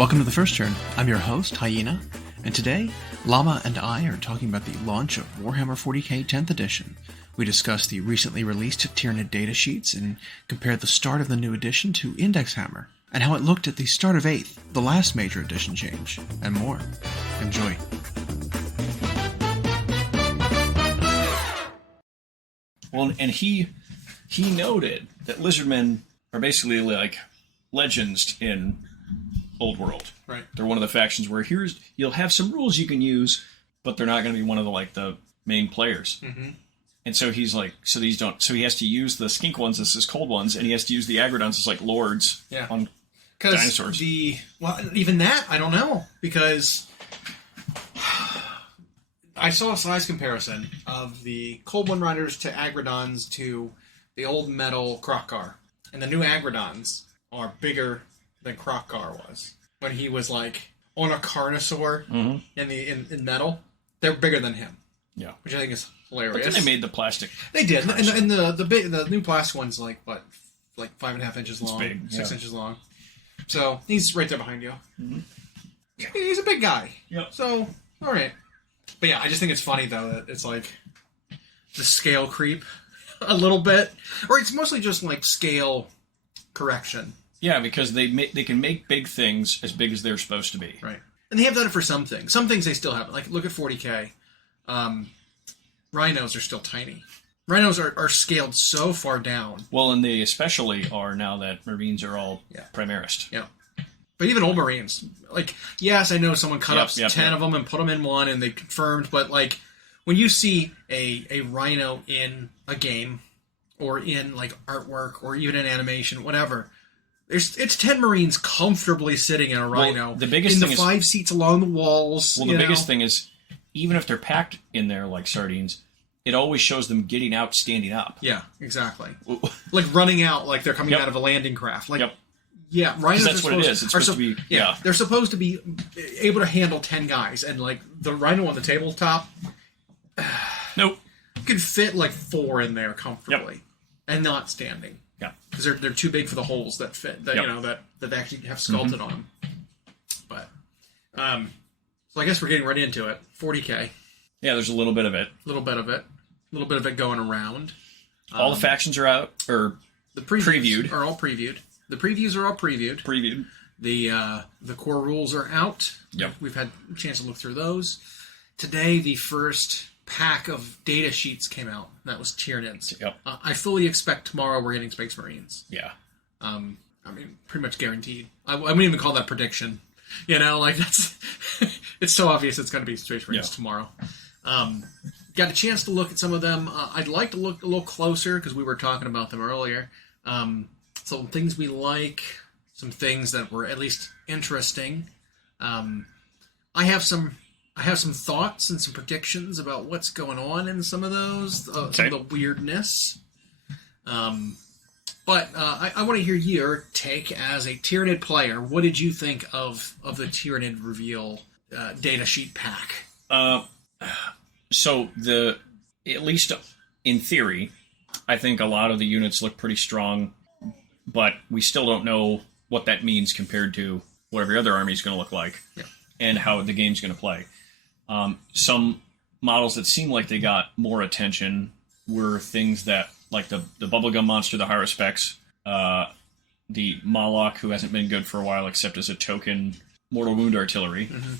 Welcome to The First Turn. I'm your host, Hyena, and today, Llama and I are talking about the launch of Warhammer 40k 10th edition. We discuss the recently released Tyranid datasheets and compare the start of the new edition to Index Hammer, and how it looked at the start of 8th, the last major edition change, and more. Enjoy. Well, and he noted that lizardmen are basically like legends in Old World. Right. They're one of the factions where you'll have some rules you can use, but they're not going to be one of the main players. Mm-hmm. And so he's like, so he has to use the skink ones as his cold ones, and he has to use the agrodons as like lords on dinosaurs. Even that, I don't know, because I saw a size comparison of the Cold One Riders to Agrodons to the old metal Krokgar. And the new Agrodons are bigger than Krokgar was. When he was like on a Carnosaur in metal, they're bigger than him. Yeah. Which I think is hilarious. But then they made the plastic. They did. And the new plastic one's like 5.5 inches long. It's big. 6 inches long. So he's right there behind you. Mm-hmm. He's a big guy. Yep. So, all right. But yeah, I just think it's funny, though, that it's like the scale creep a little bit. Or it's mostly just like scale correction. Yeah, because they can make big things as big as they're supposed to be. Right. And they have done it for some things. Some things they still haven't. Like, look at 40k. Rhinos are still tiny. Rhinos are scaled so far down. Well, and they especially are now that Marines are all Primarist. Yeah. But even old Marines, like, yes, I know someone cut up 10 of them and put them in one and they confirmed, but like, when you see a Rhino in a game or in like artwork or even in animation, whatever, it's 10 Marines comfortably sitting in a Rhino. Well, the biggest thing is 5 seats along the walls. Well, the biggest thing is, even if they're packed in there like sardines, it always shows them getting out, standing up. Yeah, exactly. Like running out, like they're coming out of a landing craft. Like, yeah, Rhinos that's what it is. It's supposed to be. Yeah, they're supposed to be able to handle 10 guys, and like the Rhino on the tabletop, nope, could fit like 4 in there comfortably, and not standing. Yeah, because they're too big for the holes that fit. That that they actually have sculpted on them. But so I guess we're getting right into it. 40k. Yeah, there's a little bit of it. A little bit of it going around. All the factions are out, or the previews are all previewed. The previews are all previewed. The core rules are out. Yep. We've had a chance to look through those. Today, the first pack of data sheets came out. That was Tyranids. Yep. I fully expect tomorrow we're getting Space Marines. Yeah. I mean, pretty much guaranteed. I wouldn't even call that prediction. You know, like that's it's so obvious it's going to be Space Marines tomorrow. Got a chance to look at some of them. I'd like to look a little closer because we were talking about them earlier. Some things we like, some things that were at least interesting. I have some thoughts and some predictions about what's going on in some of those, some of the weirdness. But I want to hear your take as a Tyranid player. What did you think of the Tyranid reveal data sheet pack? So at least in theory, I think a lot of the units look pretty strong, but we still don't know what that means compared to what every other army is going to look like and how the game's going to play. Some models that seem like they got more attention were things that, like the bubblegum monster, the Haruspecs, the Moloch, who hasn't been good for a while except as a token mortal wound artillery. Mm-hmm.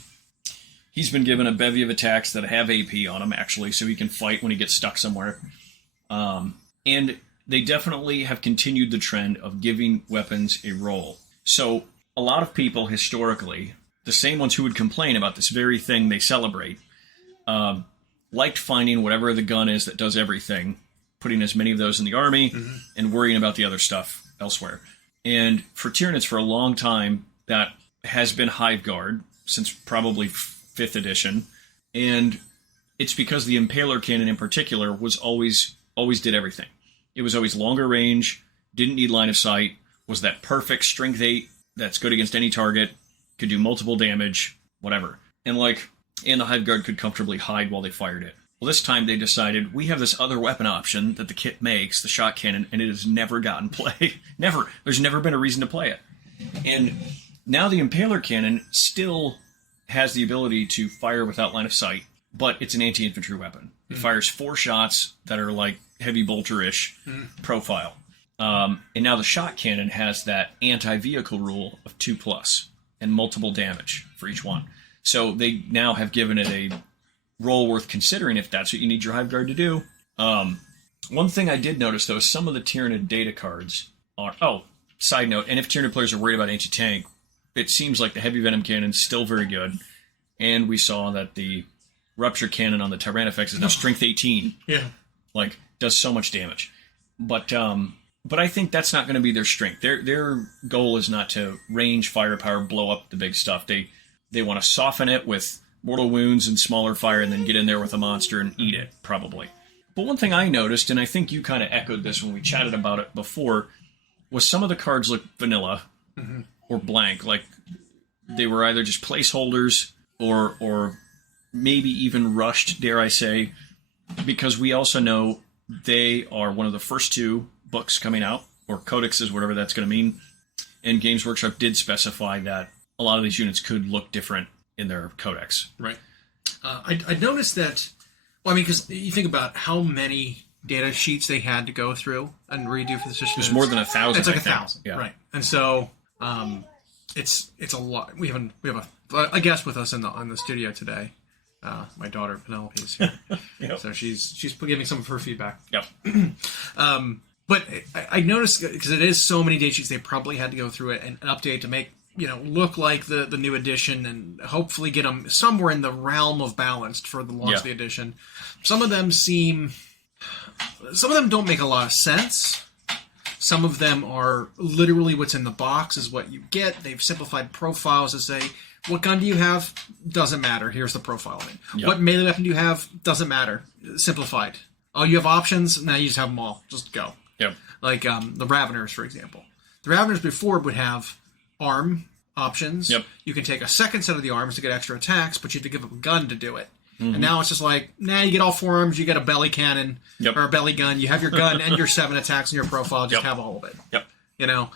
He's been given a bevy of attacks that have AP on him, actually, so he can fight when he gets stuck somewhere. And they definitely have continued the trend of giving weapons a role. So a lot of people historically, the same ones who would complain about this very thing they celebrate, liked finding whatever the gun is that does everything, putting as many of those in the army, and worrying about the other stuff elsewhere. And for Tyranids, for a long time, that has been Hive Guard, since probably 5th edition. And it's because the Impaler cannon in particular was always did everything. It was always longer range, didn't need line of sight, was that perfect strength 8 that's good against any target, could do multiple damage, whatever. And the Hive Guard could comfortably hide while they fired it. Well, this time they decided, we have this other weapon option that the kit makes, the shot cannon, and it has never gotten play. Never. There's never been a reason to play it. And Now the Impaler cannon still has the ability to fire without line of sight, but it's an anti-infantry weapon. It fires 4 shots that are like heavy bolter-ish profile. And now the shot cannon has that anti-vehicle rule of 2+ and multiple damage for each one. So they now have given it a role worth considering if that's what you need your Hive Guard to do. One thing I did notice, though, is some of the Tyranid data cards are... Oh, side note, and if Tyranid players are worried about anti-tank, it seems like the Heavy Venom Cannon is still very good. And we saw that the Rupture Cannon on the Tyrannifex is now Strength 18. Yeah. Like, does so much damage. But I think that's not going to be their strength. Their goal is not to range firepower, blow up the big stuff. They want to soften it with mortal wounds and smaller fire and then get in there with a monster and eat it, probably. But one thing I noticed, and I think you kind of echoed this when we chatted about it before, was some of the cards look vanilla or blank. Like they were either just placeholders or maybe even rushed, dare I say, because we also know they are one of the first 2 books coming out, or codexes, whatever that's going to mean. And Games Workshop did specify that a lot of these units could look different in their codex. Right. I noticed that, well, I mean, because you think about how many data sheets they had to go through and redo for the system. There's more than 1,000. It's like 1,000, yeah. Right? And so it's a lot. We have a guest with us on the studio today. My daughter Penelope is here, Yep. so she's giving some of her feedback. Yep. But I noticed, because it is so many data sheets, they probably had to go through it and update to make look like the new edition, and hopefully get them somewhere in the realm of balanced for the launch of the edition. Some of them don't make a lot of sense. Some of them are literally what's in the box is what you get. They've simplified profiles to say, what gun do you have? Doesn't matter. Here's the profile. Yep. What melee weapon do you have? Doesn't matter. Simplified. Oh, you have options? Now you just have them all. Just go. Yep. Like the Raveners, for example. The Raveners before would have arm options. Yep. You can take a second set of the arms to get extra attacks, but you have to give up a gun to do it. And now it's just like, you get all 4 arms, you get a belly cannon or a belly gun. You have your gun and your 7 attacks in your profile. Just have all of it. Yep.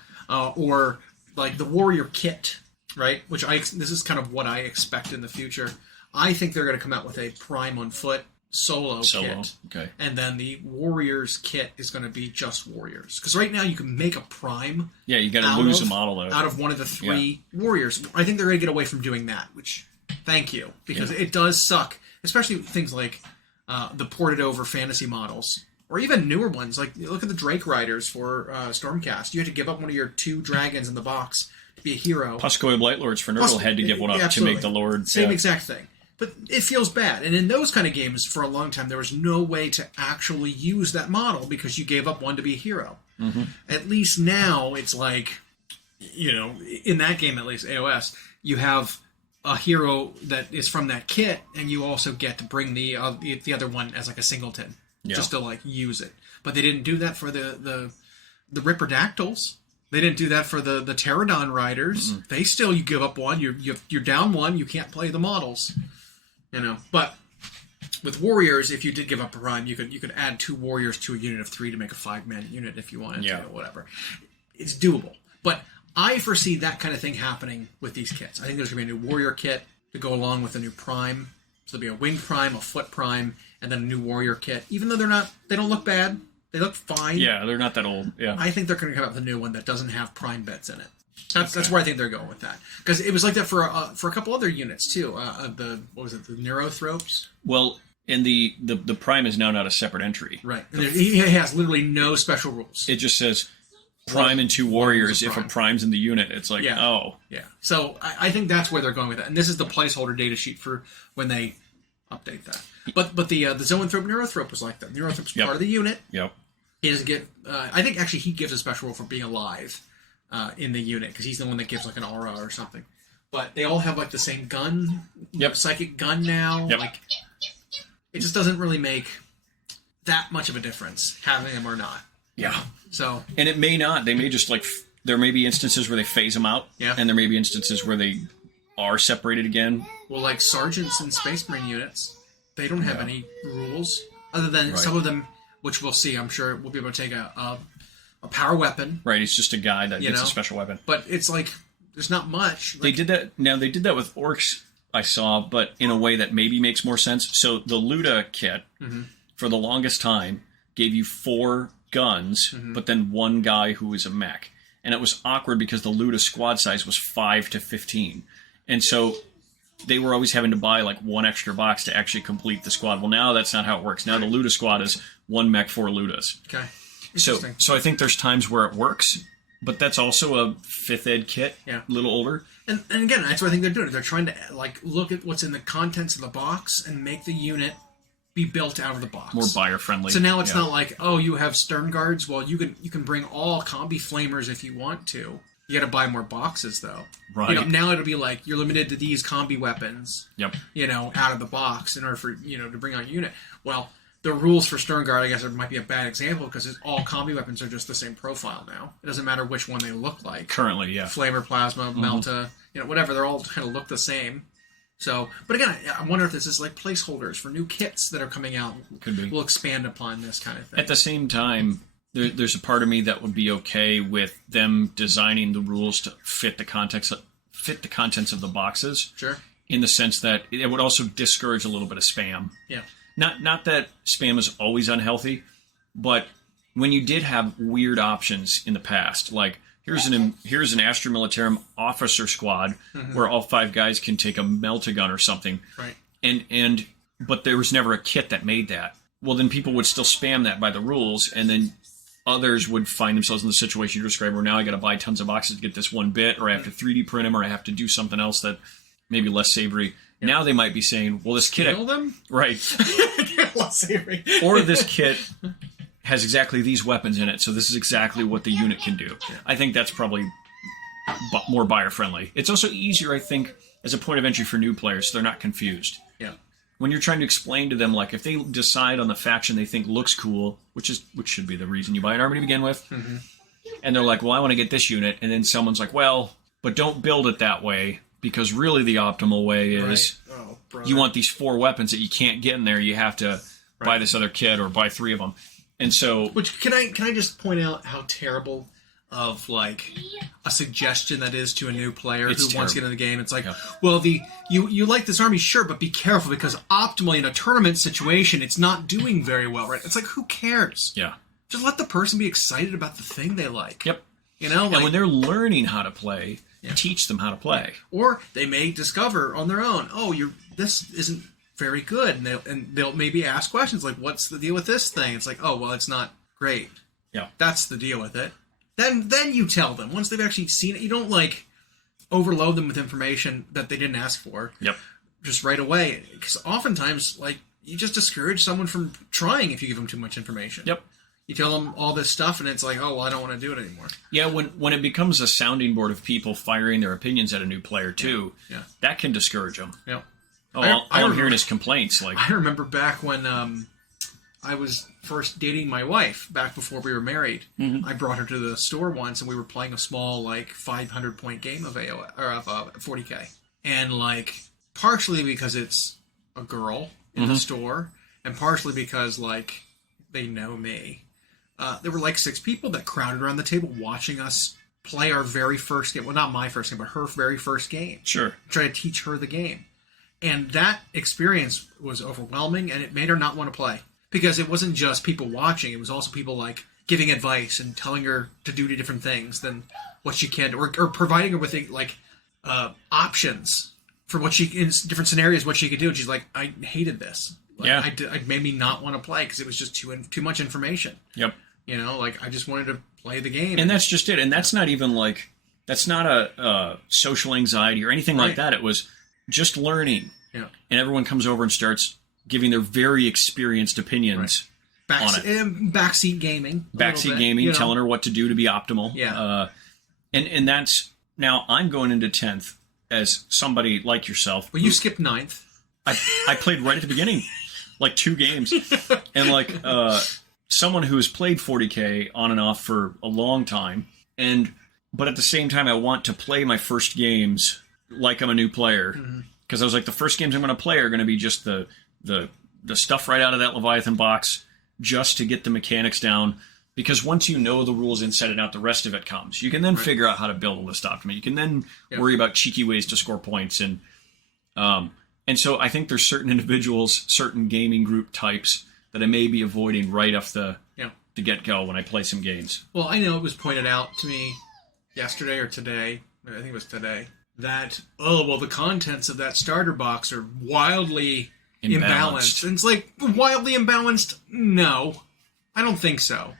Or like the warrior kit, right? This is kind of what I expect in the future. I think they're going to come out with a Prime on foot solo kit. Okay. And then the Warriors kit is going to be just Warriors. Because right now you can make a Prime. Yeah, you got to lose a model, though. Out of one of the 3 Warriors. I think they're going to get away from doing that, which, thank you. Because it does suck. Especially things like the ported over fantasy models. Or even newer ones. Like, look at the Drake Riders for Stormcast. You had to give up one of your 2 dragons in the box to be a hero. Puskoy Blight Lords for Nurgle had to give one up to make the Lord. Same exact thing. But it feels bad. And in those kind of games, for a long time, there was no way to actually use that model because you gave up one to be a hero. At least now, it's like, in that game, at least, AOS, you have a hero that is from that kit, and you also get to bring the other one as like a singleton, just to like use it. But they didn't do that for the Ripperdactyls. They didn't do that for the Pterodon Riders. They still, you give up one, you're down one, you can't play the models. But with Warriors, if you did give up a Prime, you could add 2 Warriors to a unit of 3 to make a 5-man unit if you wanted to, whatever. It's doable. But I foresee that kind of thing happening with these kits. I think there's going to be a new Warrior kit to go along with a new Prime. So there'll be a Winged Prime, a Foot Prime, and then a new Warrior kit. Even though they don't look bad. They look fine. Yeah, they're not that old. Yeah, I think they're going to come out with a new one that doesn't have Prime bets in it. That's where I think they're going with that. Because it was like that for a couple other units too. The Neurothropes? Well, and the Prime is now not a separate entry. Right. And he has literally no special rules. It just says Prime and 2 Warriors. If a Prime's in the unit, it's like, oh. Yeah. So I think that's where they're going with that. And this is the placeholder data sheet for when they update that. But the Zoanthrope Neurothrope was like that. Neurothrope's part of the unit. Yep. He doesn't get... I think actually he gives a special rule for being alive in the unit, because he's the one that gives like an aura or something. But they all have like the same gun, psychic gun now. Yep. Like, it just doesn't really make that much of a difference having them or not. Yeah. So, and it may not. They may just like there may be instances where they phase them out. Yeah. And there may be instances where they are separated again. Well, like sergeants and Space Marine units, they don't have any rules other than some of them, which we'll see. I'm sure we'll be able to take a power weapon. Right. He's just a guy that gets a special weapon. But it's like there's not much. They did that. Now they did that with orcs, I saw, but in a way that maybe makes more sense. So the Luda kit, for the longest time, gave you 4 guns, but then 1 guy who was a mech. And it was awkward because the Luda squad size was 5 to 15. And so they were always having to buy like 1 extra box to actually complete the squad. Well, now that's not how it works. Now the Luda squad is 1 mech, 4 Ludas. Okay. So I think there's times where it works, but that's also a 5th ed kit, a little older. And again, that's what I think they're doing. They're trying to like look at what's in the contents of the box and make the unit be built out of the box. More buyer friendly. So now it's not like, oh, you have stern guards. Well, you can bring all combi flamers if you want to. You got to buy more boxes though. Right. You know, now it'll be like you're limited to these combi weapons. Yep. You know, out of the box in order for to bring out a unit. Well, the rules for stern guard, I guess, it might be a bad example because all combi weapons are just the same profile now. It doesn't matter which one they look like. Currently, yeah. Flamer, plasma, melta, whatever. They're all kind of look the same. So, but again, I wonder if this is like placeholders for new kits that are coming out. Could be. We'll expand upon this kind of thing. At the same time, there's a part of me that would be okay with them designing the rules to fit the contents of the boxes. Sure. In the sense that it would also discourage a little bit of spam. Yeah. Not that spam is always unhealthy, but when you did have weird options in the past, like here's an Astra Militarum officer squad where all 5 guys can take a melta-gun or something, right? But there was never a kit that made that. Well, then people would still spam that by the rules, and then others would find themselves in the situation you described, where now I got to buy tons of boxes to get this one bit, or I have to 3D print them, or I have to do something else that maybe less savory. Now they might be saying, well, this kit... Kill them? Right. Less savory. Or this kit has exactly these weapons in it, so this is exactly what the unit can do. Yeah. I think that's probably more buyer-friendly. It's also easier, I think, as a point of entry for new players, so they're not confused. Yeah. When you're trying to explain to them, like, if they decide on the faction they think looks cool, which should be the reason you buy an army to begin with, and they're like, well, I want to get this unit, and then someone's like, well, but don't build it that way, because really the optimal way is you want these 4 weapons that you can't get in there. You have to buy this other kit or buy 3 of them. And so... Which, can I just point out how terrible of, like, a suggestion that is to a new player who wants to get in the game? It's like, well, you like this army, sure, but be careful, because optimally in a tournament situation, it's not doing very well, right? It's like, who cares? Yeah. Just let the person be excited about the thing they like. Yep. Like, and when they're learning how to play... teach them how to play. Or they may discover on their own, this isn't very good, and they'll maybe ask questions like, what's the deal with this thing? It's like, oh, well, it's not great. Yeah. That's the deal with it. Then you tell them. Once they've actually seen it, you don't, like, overload them with information that they didn't ask for. Yep. Just right away. Because oftentimes, like, you just discourage someone from trying if you give them too much information. Yep. You tell them all this stuff, and it's like, oh, well, I don't want to do it anymore. Yeah, when it becomes a sounding board of people firing their opinions at a new player, too, that can discourage them. Yeah. All I'm hearing is complaints. Like, I remember back when I was first dating my wife, back before we were married. I brought her to the store once, and we were playing a small, like, 500-point game of 40K. And, like, partially because it's a girl in the store, and partially because, like, they know me. There were like 6 people that crowded around the table watching us play our very first game. Well, not my first game, but her very first game. Sure. Try to teach her the game. And that experience was overwhelming, and it made her not want to play. Because it wasn't just people watching, it was also people like giving advice and telling her to do different things than what she can, or providing her with like options for what she, in different scenarios, what she could do. And she's like, I hated this. Like, it made me not want to play because it was just too much information. Yep. Like, I just wanted to play the game. And that's just it. And that's not even like, that's not a social anxiety or anything like that. It was just learning. Yeah. And everyone comes over and starts giving their very experienced opinions on it. Backseat gaming. Backseat gaming, telling her what to do to be optimal. Yeah. And that's, now I'm going into 10th as somebody like yourself. Well, you skipped 9th. I played right at the beginning. Like 2 games. And like someone who has played 40K on and off for a long time, but at the same time I want to play my first games like I'm a new player. Because I was like, the first games I'm going to play are going to be just the stuff right out of that Leviathan box, just to get the mechanics down. Because once you know the rules inside and out, the rest of it comes. You can then figure out how to build a list optimally. You can then worry about cheeky ways to score points. And so I think there's certain individuals, certain gaming group types that I may be avoiding right off the get-go when I play some games. Well, I know it was pointed out to me yesterday or today, I think it was today, that, the contents of that starter box are wildly imbalanced. And it's like, wildly imbalanced? No, I don't think so.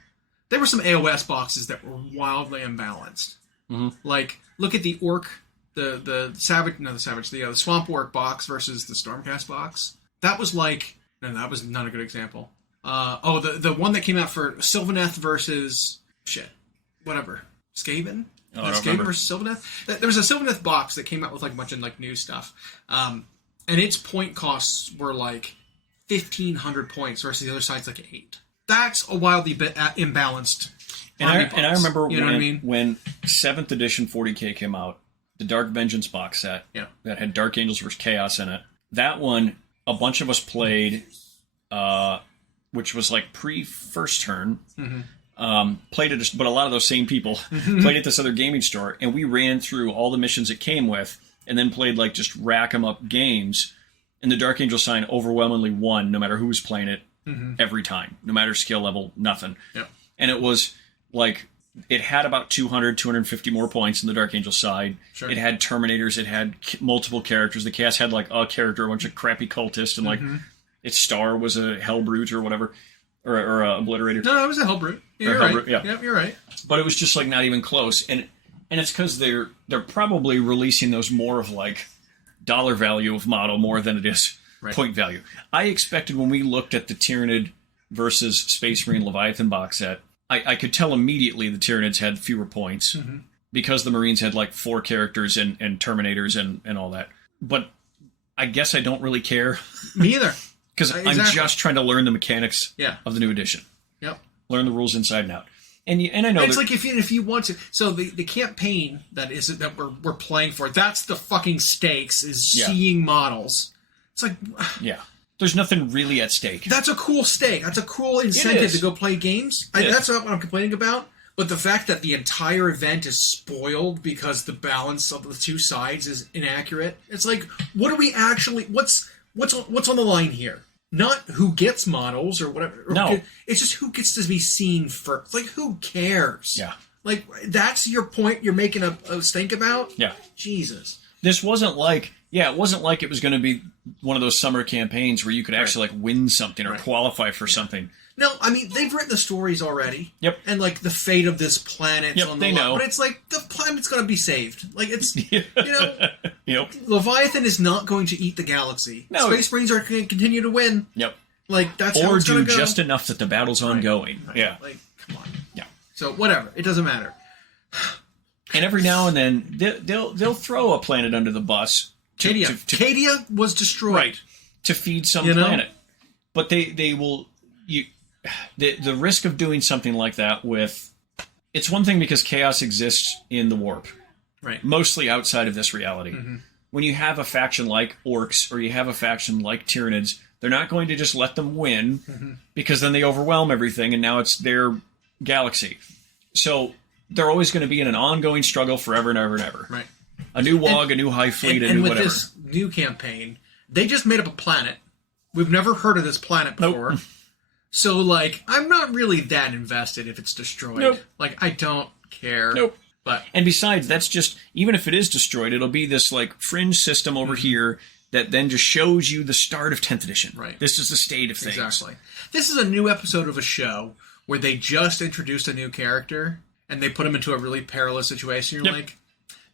There were some AOS boxes that were wildly imbalanced. Mm-hmm. Like, look at the orc, the swamp orc box versus the stormcast box. That was like, no, that was not a good example. The one that came out for Sylvaneth versus Skaven? Skaven versus Sylvaneth? There was a Sylvaneth box that came out with like a bunch of like new stuff. And its point costs were like 1,500 points versus the other side's like 8. That's a wildly imbalanced. And I remember when 7th edition 40K came out, the Dark Vengeance box set that had Dark Angels versus Chaos in it. That one, a bunch of us played, which was like pre-first turn. Mm-hmm. Played it, but a lot of those same people played at this other gaming store, and we ran through all the missions it came with, and then played like just rack 'em up games. And the Dark Angel sign overwhelmingly won, no matter who was playing it. Mm-hmm. Every time, no matter skill level, nothing. Yep. And it was like, it had about 200, 250 more points than the Dark Angel side. Sure. It had Terminators, it had multiple characters. The Chaos had like a character, a bunch of crappy cultists, and like its star was a Hellbrute or whatever, or a Obliterator. No, it was a Hellbrute. You're right. Yeah, you're right. But it was just like not even close, and it's because they're probably releasing those more of like dollar value of model more than it is. Point value. I expected when we looked at the Tyranid versus Space Marine Leviathan box set, I could tell immediately the Tyranids had fewer points because the Marines had like 4 characters and Terminators and all that. But I guess I don't really care. Me either. Because I'm just trying to learn the mechanics of the new edition. Yep. Learn the rules inside and out. And I know it's like if you want to. So the campaign that we're playing for, that's the fucking stakes, is seeing models. It's like, there's nothing really at stake. That's a cool stake. That's a cool incentive to go play games. That's not what I'm complaining about. But the fact that the entire event is spoiled because the balance of the two sides is inaccurate. It's like, what are we actually? What's on the line here? Not who gets models or whatever. No, it's just who gets to be seen first. Like, who cares? Yeah. Like, that's your point. You're making a stink about. Yeah. Jesus. This wasn't like. Yeah, it wasn't like it was going to be one of those summer campaigns where you could actually like win something or qualify for something. No, I mean, they've written the stories already. Yep. And like the fate of this planet on the know. But it's like the planet's going to be saved. Like it's Leviathan is not going to eat the galaxy. No. Space Marines are going to continue to win. Yep. Like that's how it's going to go. Or do just enough that the battle's ongoing. Right. Yeah. Like, come on. Yeah. So whatever, it doesn't matter. And every now and then they'll throw a planet under the bus. Cadia was destroyed. Right. To feed some planet. But they will... The risk of doing something like that with... It's one thing because chaos exists in the warp. Right. Mostly outside of this reality. Mm-hmm. When you have a faction like Orcs or you have a faction like Tyranids, they're not going to just let them win because then they overwhelm everything and now it's their galaxy. So they're always going to be in an ongoing struggle forever and ever and ever. Right. A new WOG, a new High Fleet, a new whatever. And with this new campaign, they just made up a planet. We've never heard of this planet before. Nope. So, like, I'm not really that invested if it's destroyed. Nope. Like, I don't care. Nope. But and besides, that's just, even if it is destroyed, it'll be this, like, fringe system over here that then just shows you the start of 10th edition. Right. This is the state of things. Exactly. This is a new episode of a show where they just introduced a new character and they put him into a really perilous situation. You're like...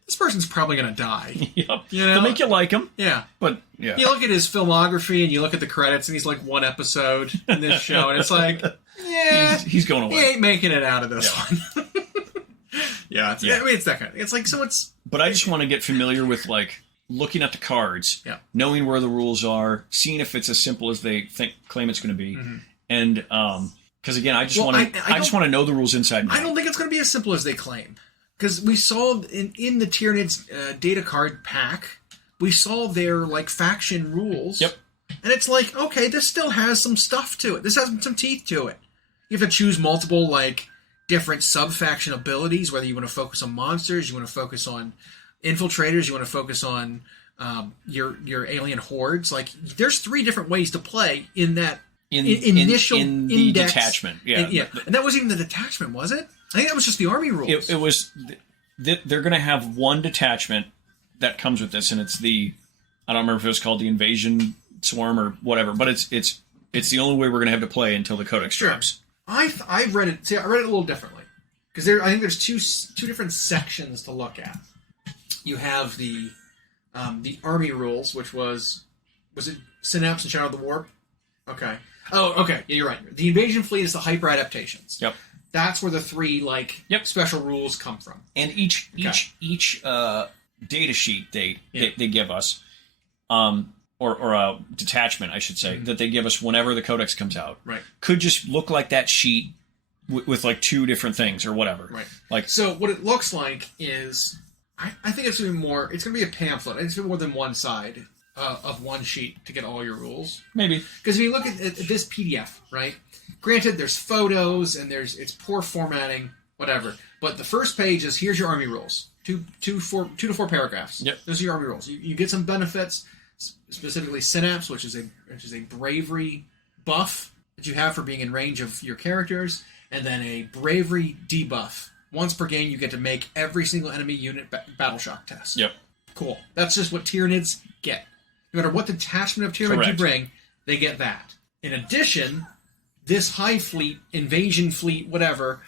This person's probably going to die. Yep. You know? They'll make you like him. Yeah. But, yeah. You look at his filmography and you look at the credits and he's like one episode in this show and it's like, yeah. He's going away. He ain't making it out of this one. I mean, it's that kind of thing. It's like, so it's... But I just want to get familiar with, like, looking at the cards, knowing where the rules are, seeing if it's as simple as they claim it's going to be. Mm-hmm. And, because again, I just want to know the rules inside and out. I don't think it's going to be as simple as they claim. Because we saw in the Tyranids data card pack, we saw their like faction rules. Yep. And it's like, okay, this still has some stuff to it. This has some teeth to it. You have to choose multiple like different sub-faction abilities, whether you want to focus on monsters, you want to focus on infiltrators, you want to focus on your alien hordes. Like, there's 3 different ways to play in that initial in the index. detachment. Yeah. And that wasn't even the detachment, was it? I think that was just the army rules. It was. They're going to have one detachment that comes with this, and it's the. I don't remember if it was called the Invasion Swarm or whatever, but it's the only way we're going to have to play until the Codex drops. I read it. See, I read it a little differently because I think there's two different sections to look at. You have the army rules, which was it Synapse and Shadow of the Warp? Okay. Oh, okay. Yeah, you're right. The Invasion Fleet is the hyper adaptations. Yep. That's where the 3 special rules come from. And each data sheet they give us, or a detachment, I should say, that they give us whenever the Codex comes out, could just look like that sheet with like 2 different things or whatever. Right. Like, so what it looks like is, I think it's going to be more. It's going to be a pamphlet. It's going to be more than one side of one sheet to get all your rules. Maybe because if you look at this PDF, right? Granted, there's photos and it's poor formatting, whatever. But the first page is here's your army rules. 2 to 4 paragraphs. Yep. Those are your army rules. You get some benefits, specifically Synapse, which is a bravery buff that you have for being in range of your characters, and then a bravery debuff. Once per game, you get to make every single enemy unit battle shock test. Yep. Cool. That's just what Tyranids get. No matter what detachment of Tyranid you bring, they get that. In addition, this high fleet, invasion fleet, whatever,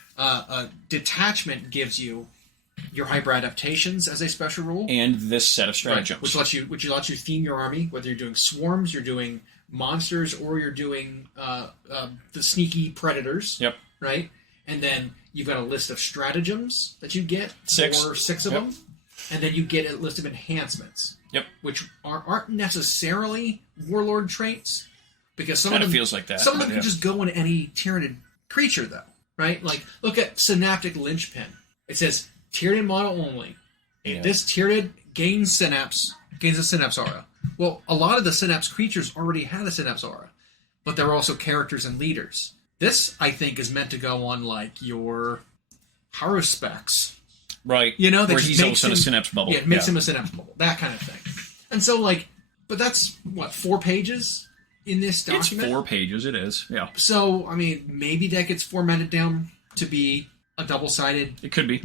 detachment gives you your hyper adaptations as a special rule, and this set of stratagems, which lets you theme your army, whether you're doing swarms, you're doing monsters, or you're doing the sneaky predators. Yep. Right, and then you've got a list of stratagems that you get, 6 of them, and then you get a list of enhancements. Yep. Which aren't necessarily warlord traits, because some of them feels like that. Some of them can just go in any Tyranid creature, though, right? Like, look at Synaptic Linchpin. It says Tyranid model only. Yeah. This Tyranid gains a Synapse aura. Well, a lot of the Synapse creatures already had a Synapse aura, but they're also characters and leaders. This, I think, is meant to go on like your Haruspecs. Right. You know, that where he's also a synapse bubble. Yeah, it makes him a synapse bubble. That kind of thing. And so, like, but that's, 4 pages in this document? It's 4 pages, it is, yeah. So, I mean, maybe that gets formatted down to be a double-sided... It could be.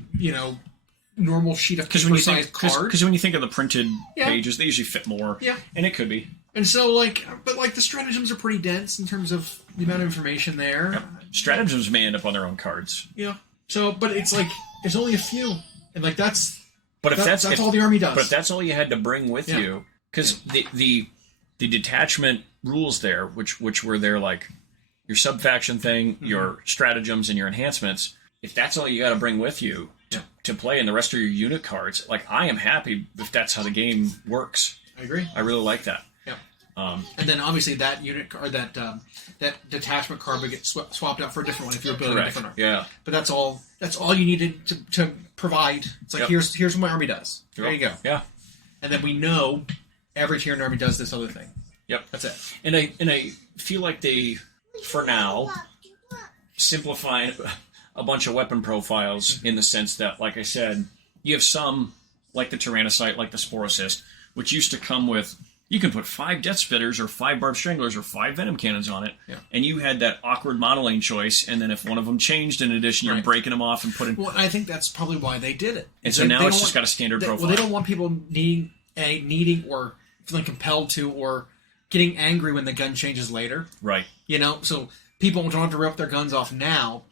Normal sheet of paper-sized card. Because when you think of the printed pages, they usually fit more. Yeah. And it could be. And so, but the stratagems are pretty dense in terms of the amount of information there. Yep. Stratagems may end up on their own cards. Yeah. So, but it's like, there's only a few. And that's all the army does. But if that's all you had to bring with you, because the detatchment rules there, which were there, like your sub-faction thing, your stratagems, and your enhancements, if that's all you got to bring with you to play in the rest of your unit cards, like, I am happy if that's how the game works. I agree. I really like that. And then obviously that unit card, that detachment card would get swapped out for a different one if you're building a different army. Yeah. But that's all you needed to provide. It's like, here's what my army does. There you go. Yeah. And then we know every Tyranid army does this other thing. Yep. That's it. And I feel like they, for now, simplify a bunch of weapon profiles in the sense that, like I said, you have some, like the Tyrannocyte, like the Sporocyst, which used to come with, you can put 5 Death Spitters or 5 Barbed Stranglers or 5 Venom Cannons on it, and you had that awkward modeling choice, and then if one of them changed in addition, you're breaking them off and putting... Well, I think that's probably why they did it. And so now it's just got a standard profile. Well, they don't want people needing or feeling compelled to or getting angry when the gun changes later. Right. So people don't have to rip their guns off now,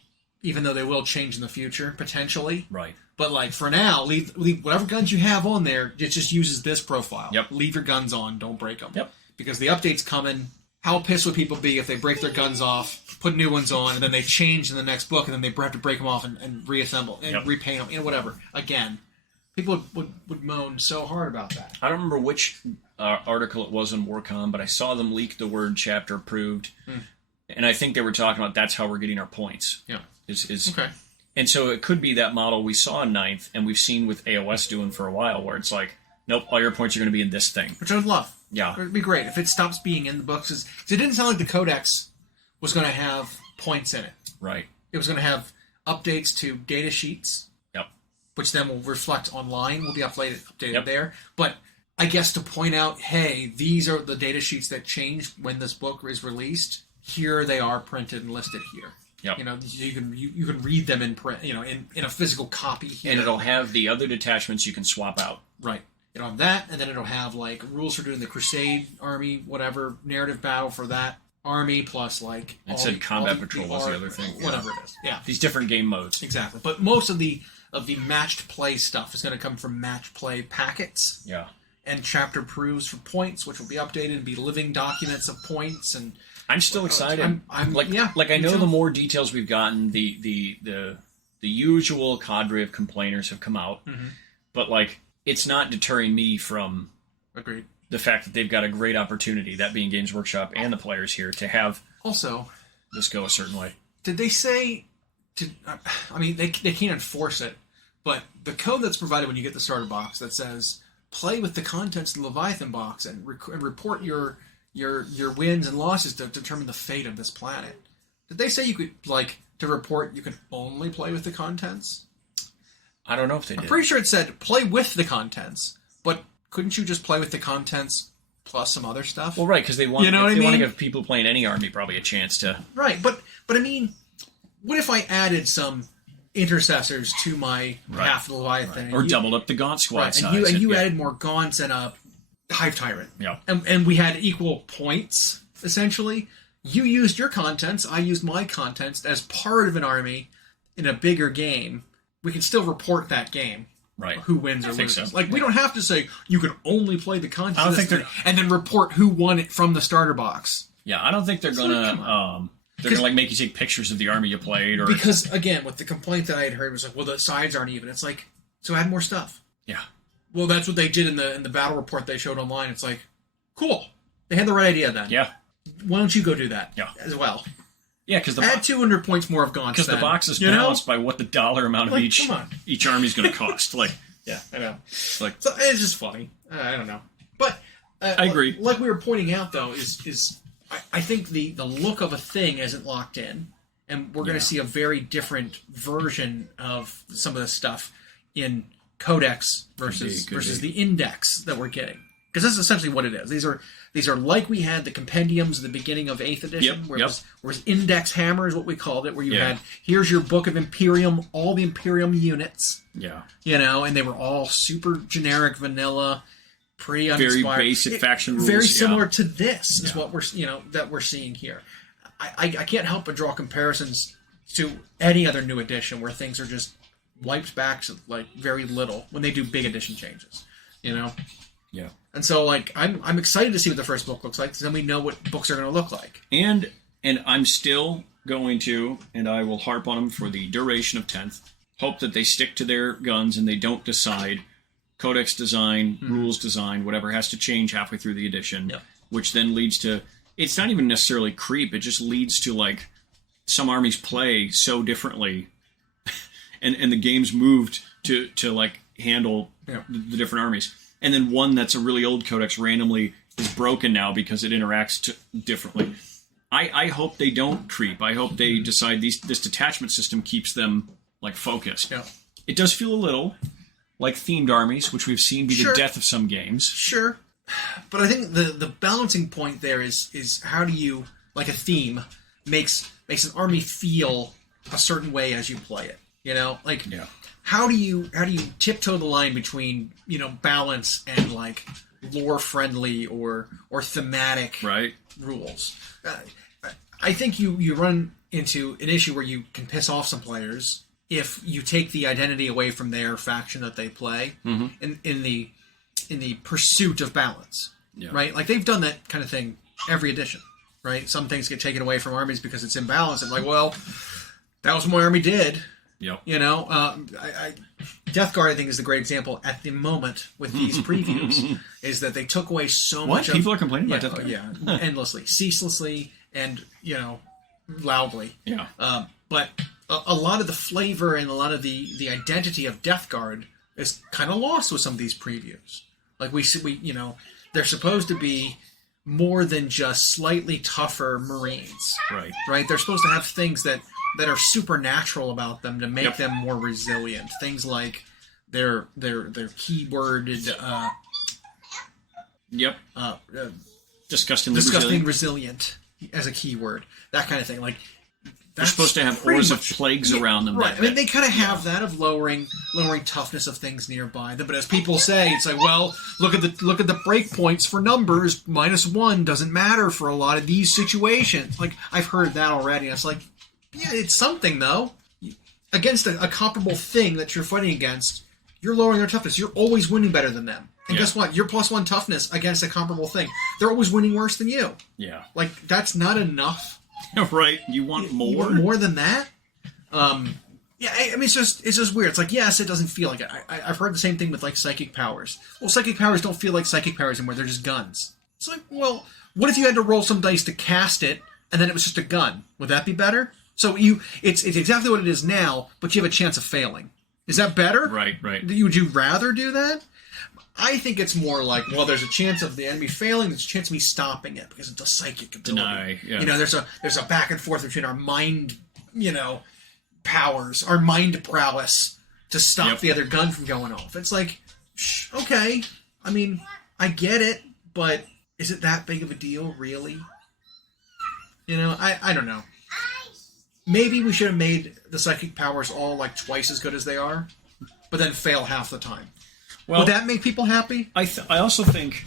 even though they will change in the future, potentially. Right. But, like, for now, leave whatever guns you have on there, it just uses this profile. Yep. Leave your guns on, don't break them. Yep. Because the update's coming. How pissed would people be if they break their guns off, put new ones on, and then they change in the next book, and then they have to break them off and reassemble, and repaint them, whatever. Again. People would moan so hard about that. I don't remember which article it was in Warcom, but I saw them leak the word chapter approved. And I think they were talking about that's how we're getting our points. Yeah. Okay. And so it could be that model we saw in 9th and we've seen with AOS doing for a while where it's like, nope, all your points are going to be in this thing. Which I would love. Yeah. It would be great if it stops being in the books. It didn't sound like the Codex was going to have points in it. Right. It was going to have updates to Datasheets, Yep. which then will reflect online, will be updated Yep. there. But I guess to point out, hey, these are the Datasheets that change when this book is released. Here they are printed and listed here. Yep. You know, you can read them in print, you know, in a physical copy here. And it'll have the other detachments you can swap out. Right. It'll have that, and then it'll have, like, rules for doing the Crusade Army, whatever, narrative battle for that army, plus, like... It said Combat Patrol was the other thing. Whatever it is. Yeah. These different game modes. Exactly. But most of the matched play stuff is going to come from matched play packets. Yeah. And chapter proofs for points, which will be updated and be living documents of points. And I'm still excited. I'm like I know the more details we've gotten, the usual cadre of complainers have come out, but like it's not deterring me from agreed the fact that they've got a great opportunity, that being Games Workshop and the players here, to have also this go a certain way. Did they say? I mean, they can't enforce it, but the code that's provided when you get the starter box that says play with the contents of the Leviathan box and report your wins and losses to determine the fate of this planet. Did they say you could, like, to report you could only play with the contents? I don't know if they did. I'm pretty sure it said play with the contents, but couldn't you just play with the contents plus some other stuff? Well, right, because they want, want to give people playing any army probably a chance to... Right, but I mean, what if I added some intercessors to my half of the Leviathan? Right. Or doubled up the Gaunt squad size. And you added more Gaunts and a Hive Tyrant. Yeah. And we had equal points, essentially. You used your contents, I used my contents as part of an army in a bigger game. We can still report that game. Right. Who wins or loses. So. Like, we don't have to say, you can only play the contents I don't think and then report who won it from the starter box. Yeah, I don't think they're going to... They're going to, like, make you take pictures of the army you played. Or Because, again, with the complaint that I had heard was like, well, the sides aren't even. It's like, so add more stuff. Yeah. Well, that's what they did in the battle report they showed online. It's like, cool. They had the right idea then. Yeah. Why don't you go do that as well? Yeah, because add 200 points more of Gaunts. Because the box is balanced by what the dollar amount of each army is going to cost. Like, yeah, I know. Like, so it's just funny. I don't know, but I agree. Like we were pointing out, though, is I think the look of a thing isn't locked in, and we're going to see a very different version of some of this stuff in Codex versus the Index that we're getting. Because this is essentially what it is. These are like we had the compendiums at the beginning of 8th edition, where it was Index Hammer is what we called it, where you had, here's your book of Imperium, all the Imperium units. Yeah. You know, and they were all super generic, vanilla, pretty uninspired. Very basic faction rules. Very similar to this is what we're seeing here. I can't help but draw comparisons to any other new edition where things are just wiped back to, like, very little when they do big edition changes. You know? Yeah. And so, like, I'm excited to see what the first book looks like, because then we know what books are going to look like. And I'm still going to, and I will harp on them for the duration of 10th, hope that they stick to their guns and they don't decide Codex design, rules design, whatever has to change halfway through the edition, which then leads to, it's not even necessarily creep, it just leads to, like, some armies play so differently, and the game's moved to like, handle the different armies. And then one that's a really old codex randomly is broken now because it interacts differently. I hope they don't creep. I hope they decide this detachment system keeps them, like, focused. Yeah. It does feel a little like themed armies, which we've seen be the death of some games. Sure. But I think the balancing point there is how do you, like a theme, makes an army feel a certain way as you play it. You know? Like, how do you tiptoe the line between, you know, balance and, like, lore friendly or thematic rules? I think you run into an issue where you can piss off some players if you take the identity away from their faction that they play in the pursuit of balance, right? Like, they've done that kind of thing every edition, right? Some things get taken away from armies because it's imbalanced, and, like, well, that was what my army did. Yep. You know, Death Guard, I think, is the great example at the moment with these previews, is that they took away so much. People are complaining about Death Guard? Yeah, endlessly, ceaselessly, and, you know, loudly. Yeah. But a lot of the flavor and a lot of the identity of Death Guard is kind of lost with some of these previews. Like, we you know, they're supposed to be more than just slightly tougher Marines. Right. Right? They're supposed to have things that that are supernatural about them to make Yep. them more resilient. Things like their keyworded Yep. Disgustingly disgusting resilient. resilient as a keyword. That kind of thing. Like They're supposed to have pretty auras much- of plagues around them. Right. that- I mean, they kind of have that of lowering toughness of things nearby them. But as people say, it's like, well, look at the breakpoints for numbers. -1 doesn't matter for a lot of these situations. Like, I've heard that already. And it's like, yeah, it's something though. Against a comparable thing that you're fighting against, you're lowering their toughness. You're always winning better than them. And guess what? Your +1 toughness against a comparable thing, they're always winning worse than you. Yeah. Like, that's not enough. Right. You want more? You want more than that? Yeah, I mean, it's just weird. It's like, yes, it doesn't feel like it. I've heard the same thing with, like, psychic powers. Well, psychic powers don't feel like psychic powers anymore. They're just guns. It's like, well, what if you had to roll some dice to cast it, and then it was just a gun? Would that be better? So it's exactly what it is now, but you have a chance of failing. Is that better? Right. Would you rather do that? I think it's more like, well, there's a chance of the enemy failing, there's a chance of me stopping it because it's a psychic ability. Deny, yeah. There's a back and forth between our mind, powers, our mind prowess to stop the other gun from going off. It's like, okay, I mean, I get it, but is it that big of a deal, really? I don't know. Maybe we should have made the psychic powers all like twice as good as they are, but then fail half the time. Well, Would that make people happy? I also think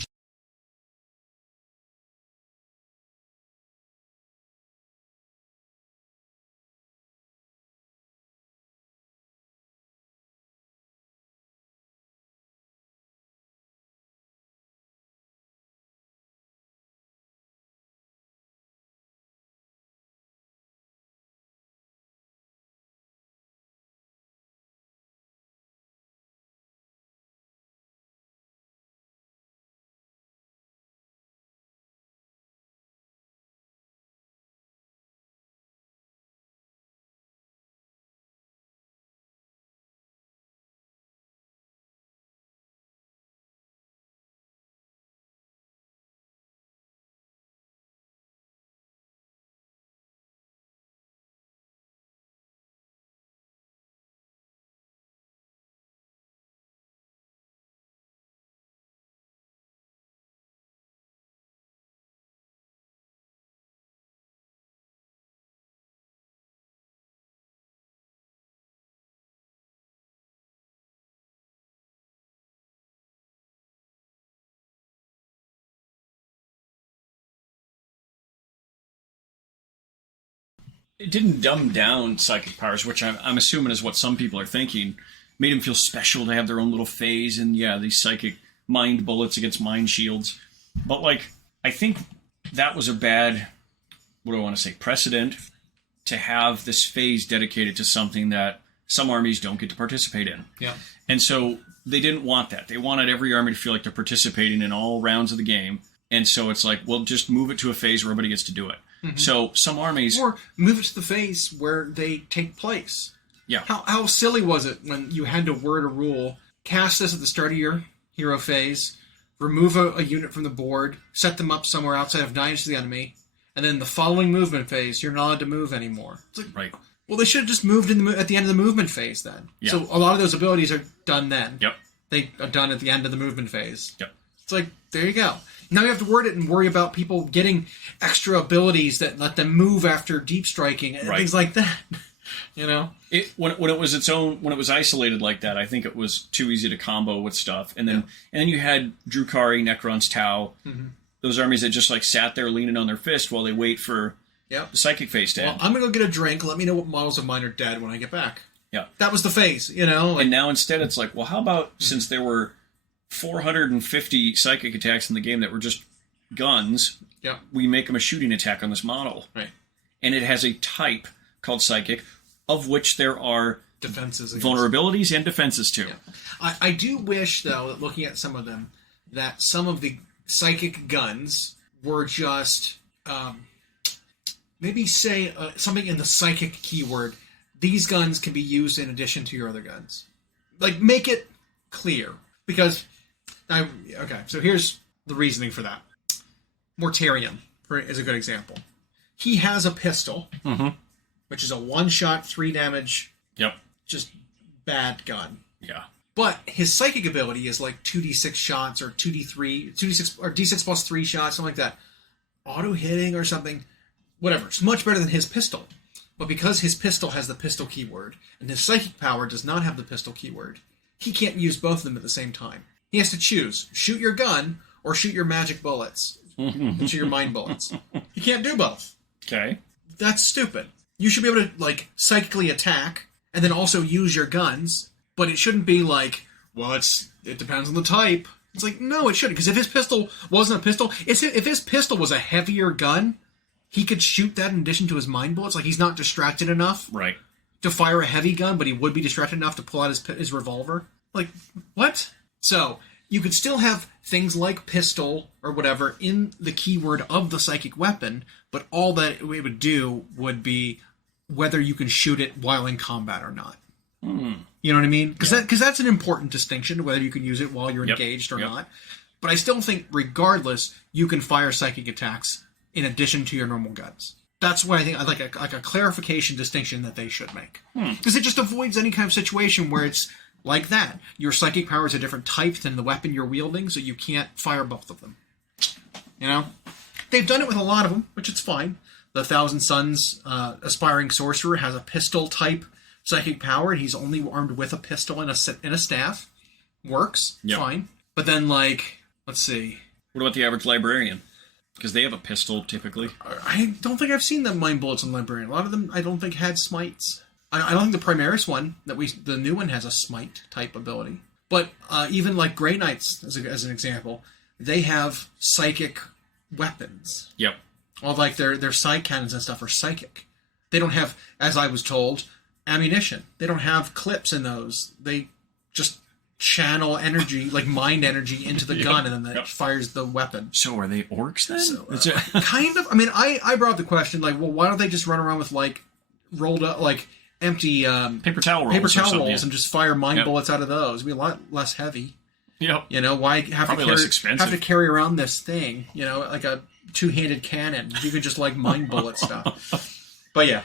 it didn't dumb down psychic powers, which I'm assuming is what some people are thinking. Made them feel special to have their own little phase, and these psychic mind bullets against mind shields. But I think that was a bad, what do I want to say, precedent to have this phase dedicated to something that some armies don't get to participate in. Yeah. And so they didn't want that. They wanted every army to feel like they're participating in all rounds of the game. And so it's like, well, just move it to a phase where everybody gets to do it. Mm-hmm. So some armies... Or move it to the phase where they take place. Yeah. How silly was it when you had to word a rule, cast this at the start of your hero phase, remove a unit from the board, set them up somewhere outside of 9 inches of the enemy, and then the following movement phase, you're not allowed to move anymore. It's like, right. Well, they should have just moved at the end of the movement phase then. Yeah. So a lot of those abilities are done then. Yep. They are done at the end of the movement phase. Yep. It's like, there you go. Now you have to word it and worry about people getting extra abilities that let them move after deep striking and things like that. When it was isolated like that, I think it was too easy to combo with stuff. And then you had Drukari, Necrons, Tau, those armies that just sat there leaning on their fist while they wait for the psychic phase to end. I'm gonna go get a drink. Let me know what models of mine are dead when I get back. Yeah, that was the phase. And now instead it's like, well, how about since there were 450 psychic attacks in the game that were just guns, we make them a shooting attack on this model. Right. And it has a type called psychic, of which there are defenses, vulnerabilities and defenses too. Yeah. I do wish, though, that looking at some of them, that some of the psychic guns were just maybe say something in the psychic keyword. These guns can be used in addition to your other guns. Make it clear. Because, so here's the reasoning for that. Mortarion is a good example. He has a pistol, which is a one-shot, 3 damage, Yep. just bad gun. Yeah. But his psychic ability is like 2d6 shots or 2d6 or d6 plus 3 shots, something like that. Auto hitting or something, whatever. It's much better than his pistol. But because his pistol has the pistol keyword and his psychic power does not have the pistol keyword, he can't use both of them at the same time. He has to choose: shoot your gun or shoot your magic bullets, shoot your mind bullets. He can't do both. Okay. That's stupid. You should be able to like psychically attack and then also use your guns. But it shouldn't be like, well, it depends on the type. It's like, no, it shouldn't. Because if his pistol wasn't a pistol, if his pistol was a heavier gun, he could shoot that in addition to his mind bullets. Like, he's not distracted enough Right. to fire a heavy gun, but he would be distracted enough to pull out his revolver. Like, what? So, you could still have things like pistol or whatever in the keyword of the psychic weapon, but all that it would do would be whether you can shoot it while in combat or not. You know what I mean? Because that's an important distinction, whether you can use it while you're engaged or not. But I still think, regardless, you can fire psychic attacks in addition to your normal guns. That's why I think like a clarification distinction that they should make. Because it just avoids any kind of situation where it's like that. Your psychic power is a different type than the weapon you're wielding, so you can't fire both of them. You know? They've done it with a lot of them, which it's fine. The Thousand Suns aspiring sorcerer has a pistol-type psychic power, and he's only armed with a pistol and a staff. Works. Fine. But then, like, let's see. What about the average librarian? Because they have a pistol, typically. I don't think I've seen the mind bullets on librarian. A lot of them, I don't think, had smites. I don't think the Primaris one, the new one, has a smite-type ability. But even, like, Grey Knights, as an example, they have psychic weapons. Yep. All, like, their side cannons and stuff are psychic. They don't have, as I was told, ammunition. They don't have clips in those. They just channel energy, like mind energy, into the gun, and then that fires the weapon. So are they orcs then? So, kind of. I mean, I brought up the question, like, well, why don't they just run around with, like, rolled up, like, empty paper towel rolls and just fire mind bullets out of those? It'd be a lot less heavy. Yep. You know, why have to carry around this thing? You know, like a two-handed cannon. You could just, like, mind bullet stuff. But yeah.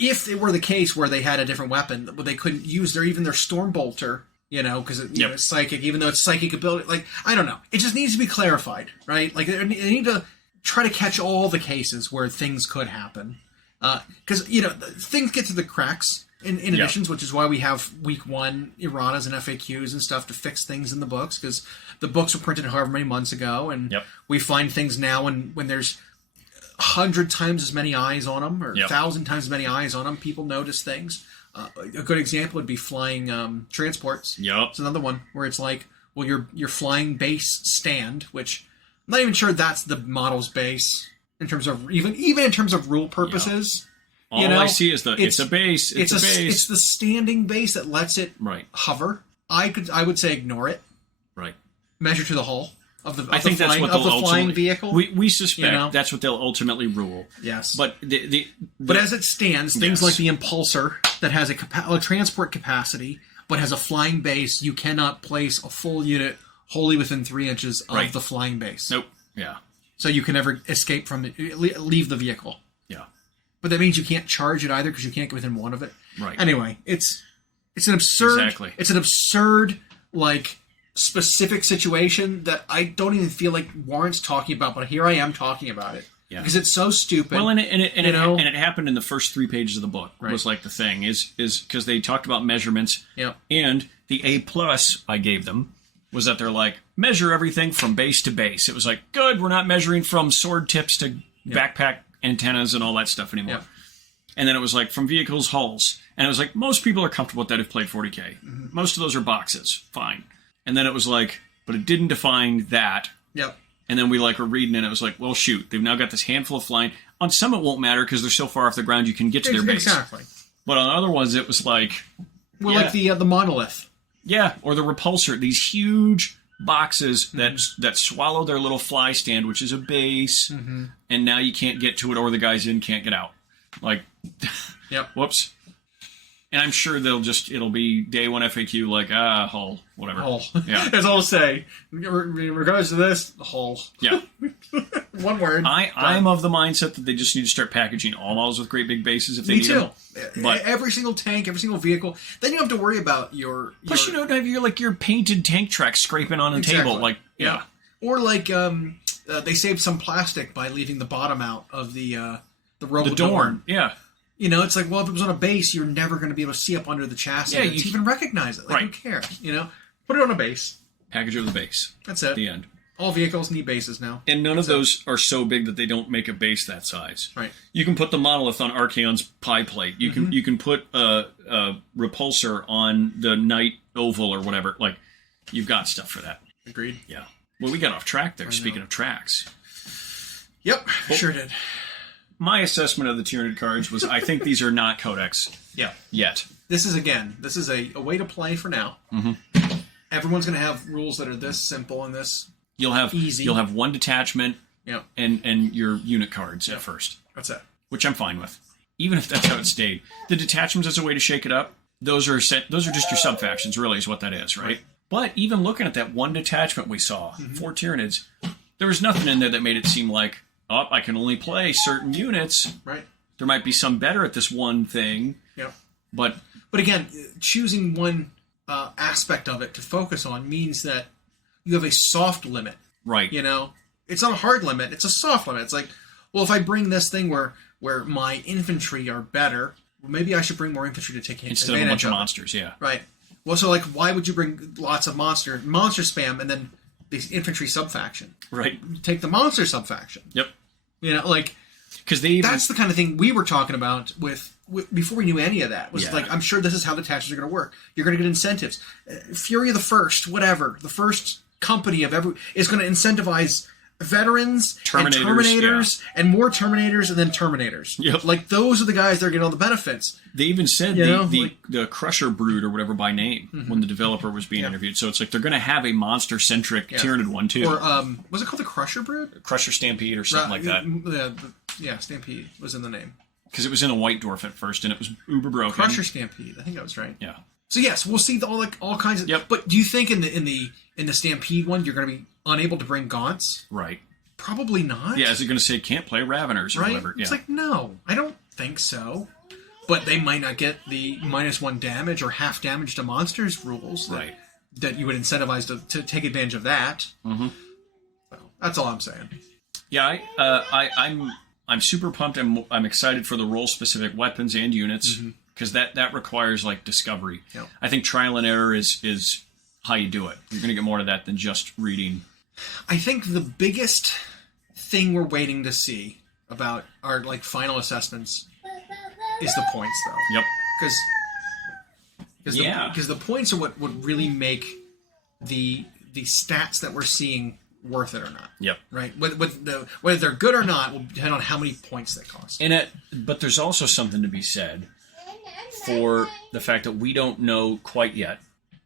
If it were the case where they had a different weapon, but they couldn't use their Stormbolter, you know, because it's psychic, even though it's psychic ability, like, I don't know. It just needs to be clarified, right? Like, they need to try to catch all the cases where things could happen. Because, you know, things get to the cracks in editions, which is why we have week 1 erratas and FAQs and stuff to fix things in the books, because the books were printed however many months ago, and we find things now when there's 100 times as many eyes on them, or 1,000 times as many eyes on them, people notice things. A good example would be flying transports. Yep. It's another one where it's like, well, your flying base stand, which I'm not even sure that's the model's base in terms of even in terms of rule purposes. All I see is it's a base. It's a base. It's the standing base that lets it hover. I would say ignore it. Right. Measure to the hull. I think that's what they'll flying vehicle. We suspect that's what they'll ultimately rule. Yes, but but as it stands, things like the Impulsor that has a transport capacity but has a flying base, you cannot place a full unit wholly within 3 inches of the flying base. Nope. Yeah. So you can never escape from it, leave the vehicle. Yeah. But that means you can't charge it either because you can't get within 1 of it. Right. Anyway, it's an absurd. Exactly. It's an absurd, like, specific situation that I don't even feel like warrants talking about, but here I am talking about it because it's so stupid. Well, and it happened in the first 3 pages of the book. Was like the thing is because they talked about measurements. And the A+ I gave them was that they're like, measure everything from base to base. It was like, good, we're not measuring from sword tips to backpack antennas and all that stuff anymore. And then it was like from vehicles, hulls, and it was like most people are comfortable with that who've played 40K. Most of those are boxes, fine. And then it was like, but it didn't define that. And then we were reading and it was like, well, shoot, they've now got this handful of flying. On some it won't matter because they're so far off the ground you can get to their base. Exactly. But on other ones it was like... Well, like the monolith. Yeah, or the repulsor. These huge boxes that swallow their little fly stand, which is a base, and now you can't get to it or the guys in can't get out. Like, whoops. And I'm sure it'll be day 1 FAQ, like, hull, whatever. Hull. Yeah. That's all to say. In regards to this, hull. Yeah. One word. I'm of the mindset that they just need to start packaging all models with great big bases if they Me need too. them. But every single tank, every single vehicle. Then you don't have to worry about your. Plus, you don't have your painted tank tracks scraping on a table. Like, yeah. Or like they saved some plastic by leaving the bottom out of the robo Dorn. Yeah. You know, it's like, well, if it was on a base, you're never going to be able to see up under the chassis to even recognize it. Like, who cares? You know, put it on a base. Package of the base. That's it. The end. All vehicles need bases now. And none of those are so big that they don't make a base that size. Right. You can put the monolith on Archaon's pie plate. You can put a repulsor on the Knight Oval or whatever. Like, you've got stuff for that. Agreed. Yeah. Well, we got off track there, speaking of tracks. Yep, sure did. My assessment of the Tyranid cards was I think these are not Codex yet. This is a way to play for now. Mm-hmm. Everyone's going to have rules that are this simple and this easy. You'll have one detachment and your unit cards at first. That's it. Which I'm fine with. Even if that's how it stayed. The detachments as a way to shake it up, those are just your sub-factions, really, is what that is, right? But even looking at that one detachment we saw, 4 Tyranids, there was nothing in there that made it seem like, oh, I can only play certain units. Right. There might be some better at this one thing. Yeah. But again, choosing one aspect of it to focus on means that you have a soft limit. Right. You know? It's not a hard limit. It's a soft limit. It's like, well, if I bring this thing where my infantry are better, maybe I should bring more infantry to take advantage instead of a bunch of monsters, yeah. Right. Well, so like, why would you bring lots of monster spam and then the infantry subfaction? Right. Take the monster subfaction. Yep. You know, like, because that's the kind of thing we were talking about with before we knew any of that. Was like, I'm sure this is how detachments are going to work. You're going to get incentives. Fury of the First, whatever, the first company of is going to incentivize veterans Terminators and more Terminators and then Terminators. Yep. Like, those are the guys that are getting all the benefits. They even said the Crusher Brood or whatever by name when the developer was being interviewed. So it's like they're going to have a monster-centric Tyranid one, too. Or, was it called the Crusher Brood? Crusher Stampede or something like that. Yeah, Stampede was in the name. Because it was in a White Dwarf at first, and it was uber broken. Crusher Stampede, I think that was right. Yeah. So yes, we'll see all kinds of. Yep. But do you think in the Stampede one you're going to be unable to bring Gaunts? Right. Probably not. Yeah, is it going to say can't play Raveners or whatever? Yeah. It's like, no, I don't think so. But they might not get the -1 damage or half damage to monsters rules that you would incentivize to take advantage of that. Mm-hmm. So that's all I'm saying. Yeah, I'm super pumped. I'm excited for the role-specific weapons and units because that requires like discovery. Yep. I think trial and error is how you do it. You're going to get more to that than just reading. I think the biggest thing we're waiting to see about our like final assessments is the points, though. Yep. Because the points are what would really make the stats that we're seeing worth it or not. Yep. Right. Whether they're good or not will depend on how many points they cost. But there's also something to be said for the fact that we don't know quite yet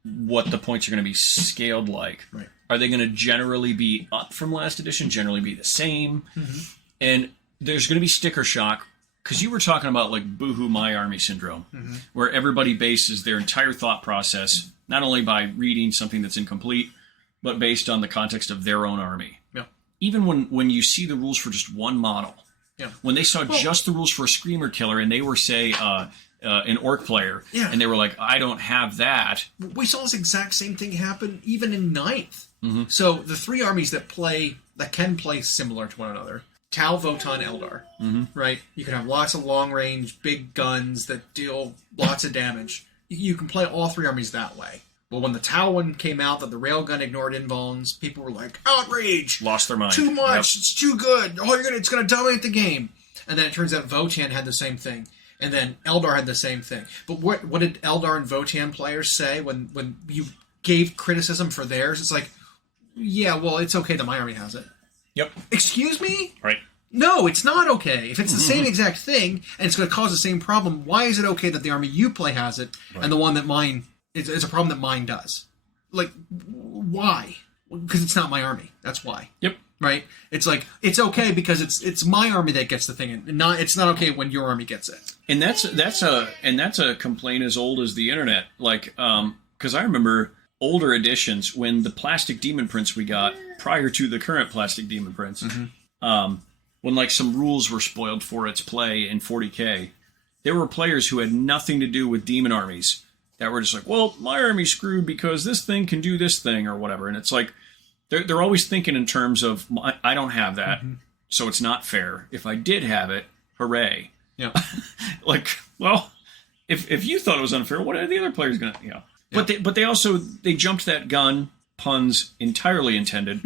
what the points are going to be scaled like. Right. Are they going to generally be up from last edition? Generally be the same? Mm-hmm. And there's going to be sticker shock because you were talking about like Boohoo My Army syndrome, where everybody bases their entire thought process not only by reading something that's incomplete, but based on the context of their own army. Yeah. Even when you see the rules for just one model, when they saw just the rules for a Screamer Killer and they were, say, an Orc player, and they were like, I don't have that. We saw this exact same thing happen even in 9th. Mm-hmm. So the 3 armies that can play similar to one another, Tal, Votan, Eldar, right? You can have lots of long-range, big guns that deal lots of damage. You can play all 3 armies that way. Well, when the Tau one came out that the railgun ignored invulns, people were like, outrage! Lost their mind. Too much! Yep. It's too good! It's going to dominate the game! And then it turns out Votan had the same thing. And then Eldar had the same thing. But what did Eldar and Votan players say when you gave criticism for theirs? It's like, yeah, well, it's okay that my army has it. Yep. Excuse me? Right. No, it's not okay. If it's the same exact thing, and it's going to cause the same problem, why is it okay that the army you play has it, and the one that mine... It's a problem that mine does. Like, why? Because it's not my army. That's why. Yep. Right? It's like, it's okay because it's my army that gets the thing, and it's not okay when your army gets it. And that's a complaint as old as the internet. Like, because I remember older editions when the plastic demon prints we got prior to the current plastic demon prints. when like some rules were spoiled for its play in 40K, there were players who had nothing to do with demon armies that were just like, well, my army's screwed because this thing can do this thing or whatever. And it's like, they're always thinking in terms of, I don't have that, so it's not fair. If I did have it, hooray. Yeah. Like, well, if you thought it was unfair, what are the other players going to, But they also, they jumped that gun, puns entirely intended.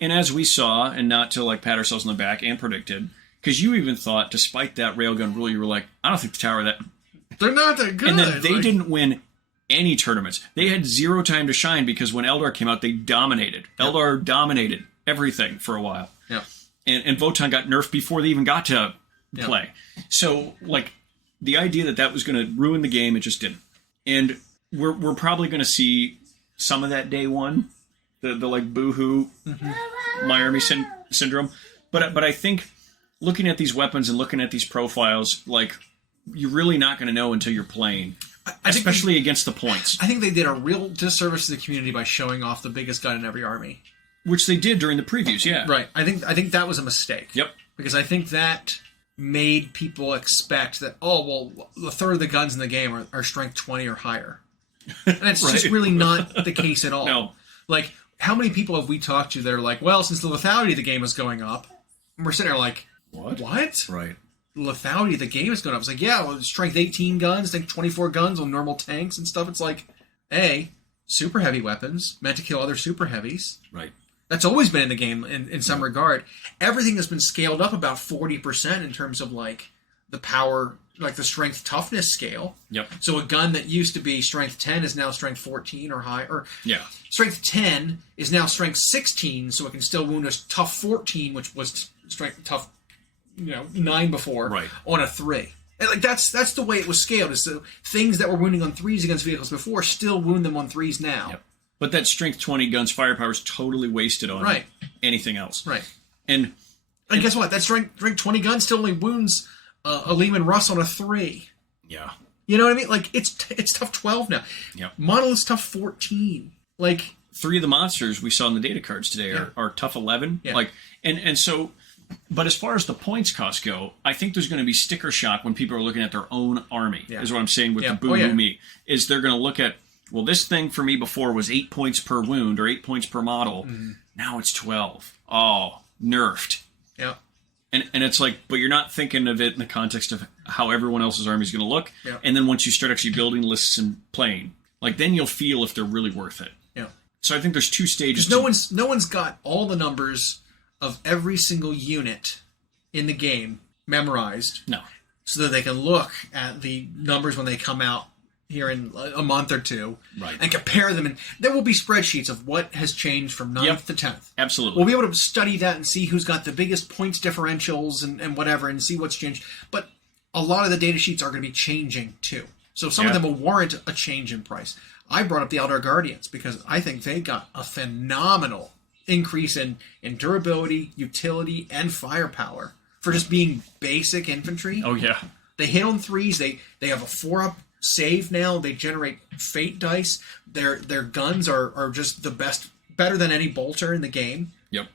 And as we saw, and not to like pat ourselves on the back and predicted, because you even thought, despite that railgun rule, you were like, I don't think the tower that... They're not that good. And then they didn't win any tournaments. They had zero time to shine because when Eldar came out, they dominated. Yep. Eldar dominated everything for a while. Yeah. And Votann got nerfed before they even got to play. So, like, the idea that was going to ruin the game, it just didn't. And we're probably going to see some of that day one, the like boohoo, my army syndrome. But I think looking at these weapons and looking at these profiles, like, you're really not going to know until you're playing, especially against the points. I think they did a real disservice to the community by showing off the biggest gun in every army, which they did during the previews. Yeah, right. I think that was a mistake. Yep, because I think that made people expect that, oh, well, a third of the guns in the game are strength 20 or higher, and it's just really not the case at all. No, like, how many people have we talked to that are like, well, since the lethality of the game is going up, and we're sitting there like, what? Right. Lethality of the game is going up. It's like, yeah, well, strength 18 guns, think 24 guns on normal tanks and stuff. It's like, super heavy weapons meant to kill other super heavies. Right. That's always been in the game in some regard. Everything has been scaled up about 40% in terms of like the power, like the strength toughness scale. Yep. So a gun that used to be strength 10 is now strength 14 or higher. Yeah. Strength 10 is now strength 16, so it can still wound a tough 14, which was strength tough 9 before, right, on a 3. And like that's the way it was scaled. Is so things that were wounding on 3s against vehicles before still wound them on 3s now. Yep. But that strength 20 guns firepower is totally wasted on anything else. Right. And guess what? That strength 20 gun still only wounds a Lehman Russ on a 3. Yeah. You know what I mean? Like it's tough 12 now. Yep. Monolith's tough 14. Like 3 of the monsters we saw in the data cards today are tough 11. Yeah. Like and so. But as far as the points cost go, I think there's going to be sticker shock when people are looking at their own army, is what I'm saying with the boo-hoo me. Is they're going to look at, well, this thing for me before was 8 points per wound or 8 points per model. Mm-hmm. Now it's 12. Oh, nerfed. Yeah. And it's like, but you're not thinking of it in the context of how everyone else's army is going to look. Yeah. And then once you start actually building lists and playing, like then you'll feel if they're really worth it. Yeah. So I think there's 2 stages. No one's got all the numbers of every single unit in the game memorized. No. So that they can look at the numbers when they come out here in a month or two. Right. And compare them. And there will be spreadsheets of what has changed from 9th to 10th. Absolutely. We'll be able to study that and see who's got the biggest points differentials and whatever and see what's changed. But a lot of the data sheets are going to be changing too. So some of them will warrant a change in price. I brought up the Eldar Guardians because I think they got a phenomenal increase in durability, utility, and firepower for just being basic infantry. Oh, yeah. They hit on 3s. They have a 4-up save now. They generate fate dice. Their guns are just the best, better than any bolter in the game. Yep.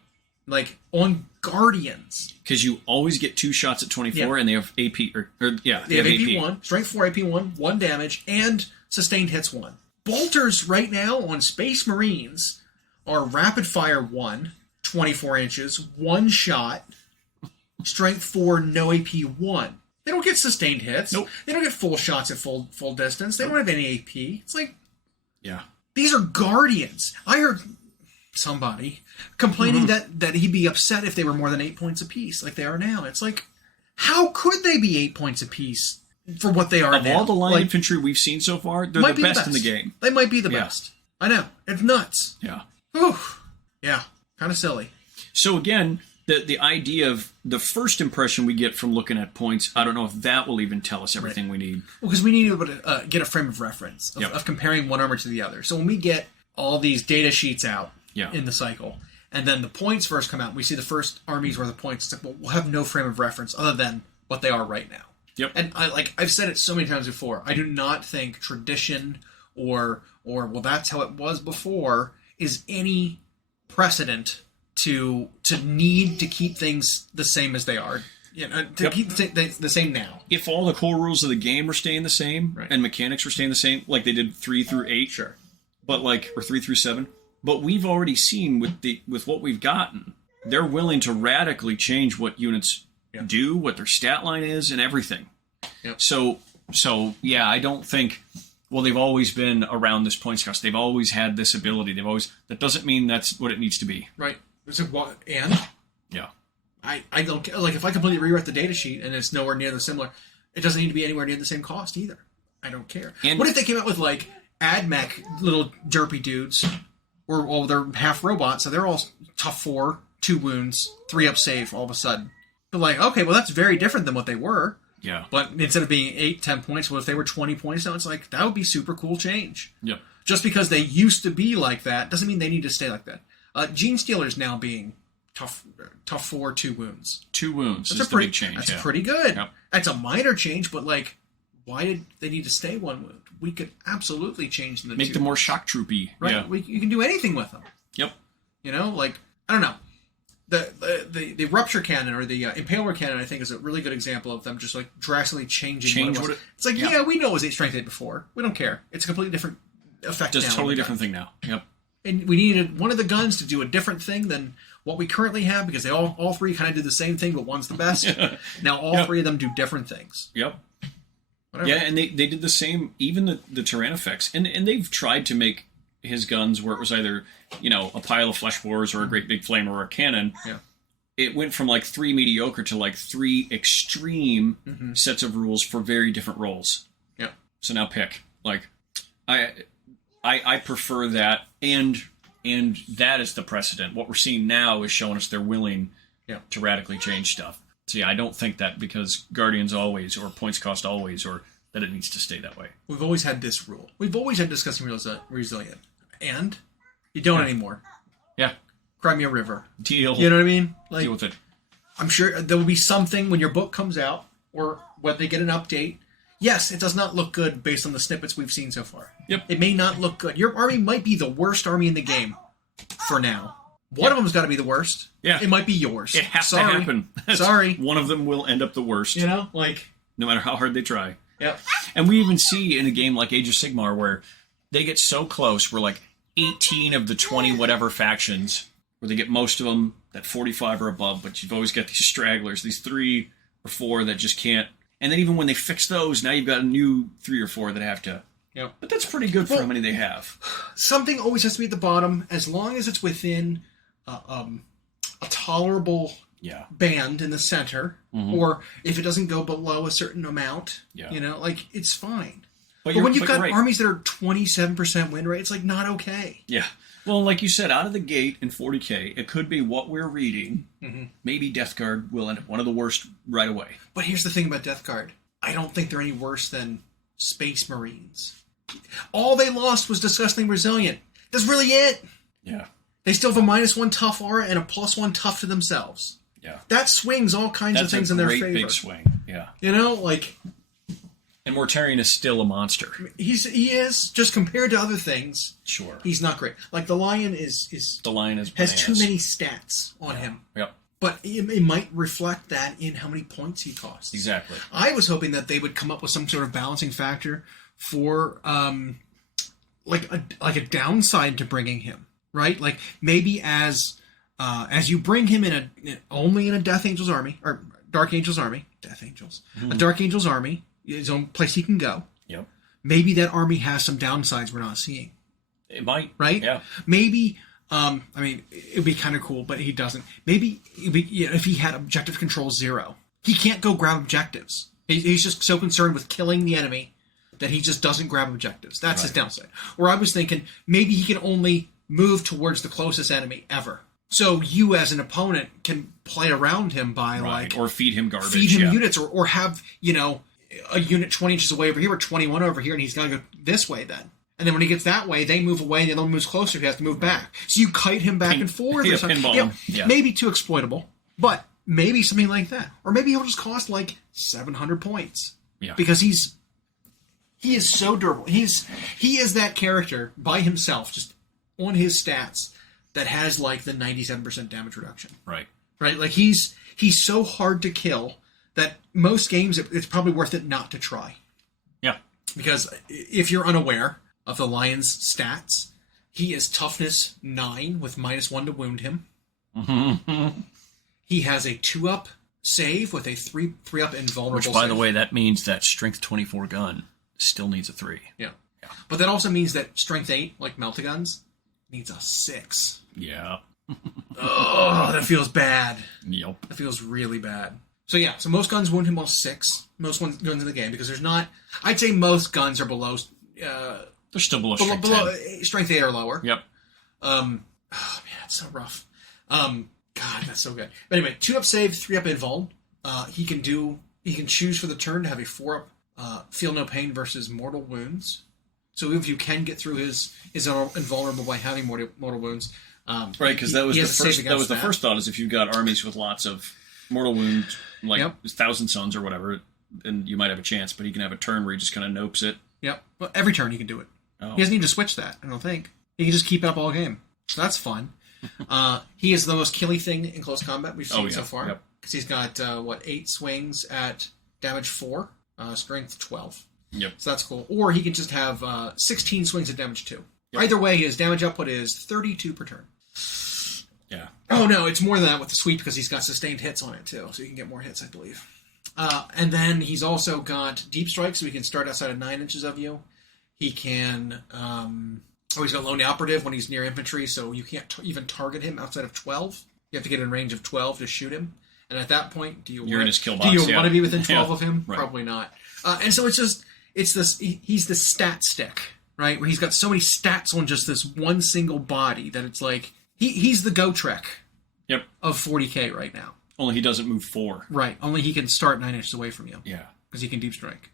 Like, on Guardians. Because you always get 2 shots at 24, and they have AP, they have AP 1, Strength 4, AP 1, 1 damage, and Sustained Hits 1. Bolters right now on Space Marines are rapid fire 1, 24 inches, 1 shot, strength 4, no AP 1. They don't get sustained hits. Nope. They don't get full shots at full distance. They don't have any AP. It's like, yeah, these are Guardians. I heard somebody complaining that he'd be upset if they were more than 8 points apiece, like they are now. It's like, how could they be 8 points apiece for what they are now? Of all the line infantry we've seen so far, they're the best in the game. They might be the best. I know. It's nuts. Yeah. Whew. Yeah, kind of silly. So again, the idea of the first impression we get from looking at points, I don't know if that will even tell us everything we need. Well, because we need to be able to get a frame of reference of comparing one armor to the other. So when we get all these data sheets out in the cycle, and then the points first come out, we see the first armies where the points, it's like, well, we'll have no frame of reference other than what they are right now. Yep. And I've said it so many times before, I do not think tradition or well, that's how it was before is any precedent to need to keep things the same as they are. To keep the same now. If all the core rules of the game were staying the same and mechanics were staying the same, like they did 3 through 8, sure, but or 3 through 7, but we've already seen with what we've gotten, they're willing to radically change what units do, what their stat line is, and everything. Yep. So yeah, I don't think. Well, they've always been around this points cost. They've always had this ability. That doesn't mean that's what it needs to be. Right. So what? And yeah. I don't like if I completely rewrite the data sheet and it's nowhere near the similar. It doesn't need to be anywhere near the same cost either. I don't care. And what if they came out with like AdMech little derpy dudes, or they're half robots, so they're all tough 4, 2 wounds, 3 up save all of a sudden. But like, okay, well that's very different than what they were. Yeah. But instead of being 8, 10 points, well if they were 20 points now, it's like that would be super cool change. Yeah. Just because they used to be like that doesn't mean they need to stay like that. Gene Stealer's now being tough 4, 2 wounds. 2 wounds. That's a big change. That's pretty good. Yep. That's a minor change, but like, why did they need to stay 1 wound? We could absolutely change them. Make them more shock troopy. Right. Yeah. You can do anything with them. Yep. Like I don't know. The rupture cannon or the impaler cannon, I think, is a really good example of them just like drastically changing what it was. It's like, yeah, we know it was 8 strength 8 before. We don't care. It's a completely different effect. Just now. a totally different thing now. Yep. And we needed one of the guns to do a different thing than what we currently have, because they all 3 kind of do the same thing, but one's the best. Now all 3 of them do different things. Yep. Whatever. Yeah, and they did the same, even the Tyrannifex. And they've tried to make his guns where it was either, a pile of flesh wars or a great big flame or a cannon. Yeah. It went from like 3 mediocre to like 3 extreme sets of rules for very different roles. Yeah. So now pick. Like, I prefer that, and that is the precedent. What we're seeing now is showing us they're willing to radically change stuff. So yeah, I don't think that because Guardians always, or points cost always, or that it needs to stay that way. We've always had this rule. We've always had discussing resilient. And you don't anymore. Yeah. Cry me a river. Deal. You know what I mean? Like, deal with it. I'm sure there will be something when your book comes out, or when they get an update. Yes, it does not look good based on the snippets we've seen so far. Yep. It may not look good. Your army might be the worst army in the game for now. One of them's got to be the worst. Yeah. It might be yours. It has to happen. Sorry. One of them will end up the worst. No matter how hard they try. Yep. And we even see in a game like Age of Sigmar where they get so close, where like 18 of the 20 whatever factions, where they get most of them that 45 or above, but you've always got these stragglers, these 3 or 4 that just can't. And then even when they fix those, now you've got a new 3 or 4 that have to. Yep. But that's pretty good for how many they have. Something always has to be at the bottom, as long as it's within a tolerable band in the center, or if it doesn't go below a certain amount, it's fine. But when you've got armies that are 27% win rate, it's like not okay. Yeah. Well, like you said, out of the gate in 40K, it could be what we're reading. Maybe Death Guard will end up one of the worst right away. But here's the thing about Death Guard. I don't think they're any worse than Space Marines. All they lost was disgustingly resilient. That's really it. Yeah. They still have a -1 tough aura and a +1 tough to themselves. Yeah. That swings all kinds of things in their favor. That's a great big swing. Yeah. And Mortarion is still a monster. He is, just compared to other things. Sure. He's not great. Like the Lion has too many stats on him. Yep. But it might reflect that in how many points he costs. Exactly. I was hoping that they would come up with some sort of balancing factor for like a downside to bringing him, right? Like maybe as you bring him only in a Death Angel's army or Dark Angel's army, a Dark Angel's army, his own place he can go. Yep. Maybe that army has some downsides we're not seeing. It might. Right? Yeah. Maybe. It would be kind of cool, but he doesn't. Maybe if he had objective control 0, he can't go grab objectives. He's just so concerned with killing the enemy that he just doesn't grab objectives. That's his downside. Or I was thinking maybe he can only move towards the closest enemy ever. So you as an opponent can play around him by or feed him garbage. Feed him units or have, a unit 20 inches away over here or 21 over here, and he's got to go this way then. And then when he gets that way, they move away, and the other one moves closer. He has to move back. So you kite him back and forth. Or something. Pinball. Maybe too exploitable, but maybe something like that. Or maybe he'll just cost like 700 points. Yeah. Because he is so durable. He is that character by himself, just on his stats, that has like the 97% damage reduction. Right. Right? Like he's so hard to kill that most games it's probably worth it not to try. Yeah. Because if you're unaware of the Lion's stats, he is toughness 9 with -1 to wound him. He has a 2-up save with a 3-up invulnerable Which, by save. the way, that means that strength 24 gun still needs a 3. Yeah. But that also means that strength 8, like Meltaguns, needs a 6. Yeah. Oh, that feels bad. Yep. That feels really bad. So yeah, so most guns wound him well 6. Most guns in the game, because there's not... I'd say most guns are below... They're still below strength 10. Strength 8 or lower. Yep. Oh man, it's so rough. God, that's so good. But anyway, 2-up save, 3-up invul. He can choose for the turn to have a 4-up feel no pain versus mortal wounds. So if you can get through his invulnerable by having mortal wounds, right? Because that was the first thought is if you've got armies with lots of mortal wounds, like Thousand Sons or whatever, and you might have a chance. But he can have a turn where he just kind of nopes it. Yep. Well, every turn he can do it. Oh. He doesn't need to switch that. I don't think he can just keep it up all game. So that's fun. He is the most killy thing in close combat we've seen so far. Because he's got 8 swings at damage 4, strength 12. Yep. So that's cool. Or he can just have 16 swings at damage 2. Yep. Either way, his damage output is 32 per turn. Yeah. Oh no, it's more than that with the sweep because he's got sustained hits on it too, so you can get more hits, I believe. And then he's also got deep strike, so he can start outside of 9 inches of you. He can. He's got lone operative when he's near infantry, so you can't even target him outside of 12. You have to get in range of 12 to shoot him. And at that point, you're in his kill box. Do you want to be within 12 of him? Right. Probably not. And so it's this. He's the stat stick, right? Where he's got so many stats on just this one single body that it's like he's the Go Trek. Yep. Of 40k right now. Only he doesn't move 4. Right. Only he can start 9 inches away from you. Yeah. Because he can deep strike.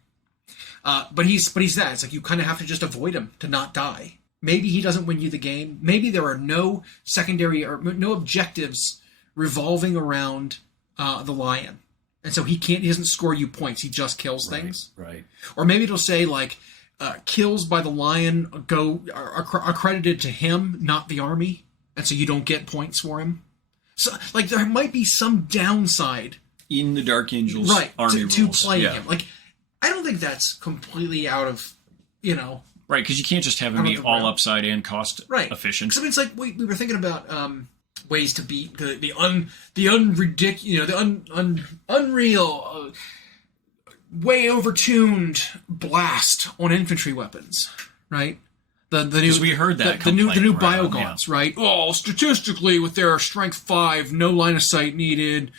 But he's that. It's like you kind of have to just avoid him to not die. Maybe he doesn't win you the game. Maybe there are no secondary or no objectives revolving around the lion, and so he doesn't score you points. He just kills things. Right. Or maybe it'll say like kills by the lion are credited to him, not the army, and so you don't get points for him. So like there might be some downside in the Dark Angels army to rules. playing him. Like I don't think that's completely out of Right, because you can't just have him be all upside and cost efficient. Because I mean, it's like we were thinking about ways to beat the unreal, way overtuned blast on infantry weapons, right? The new we heard that the new biogaunts, right? Oh, statistically, with their strength 5, no line of sight needed.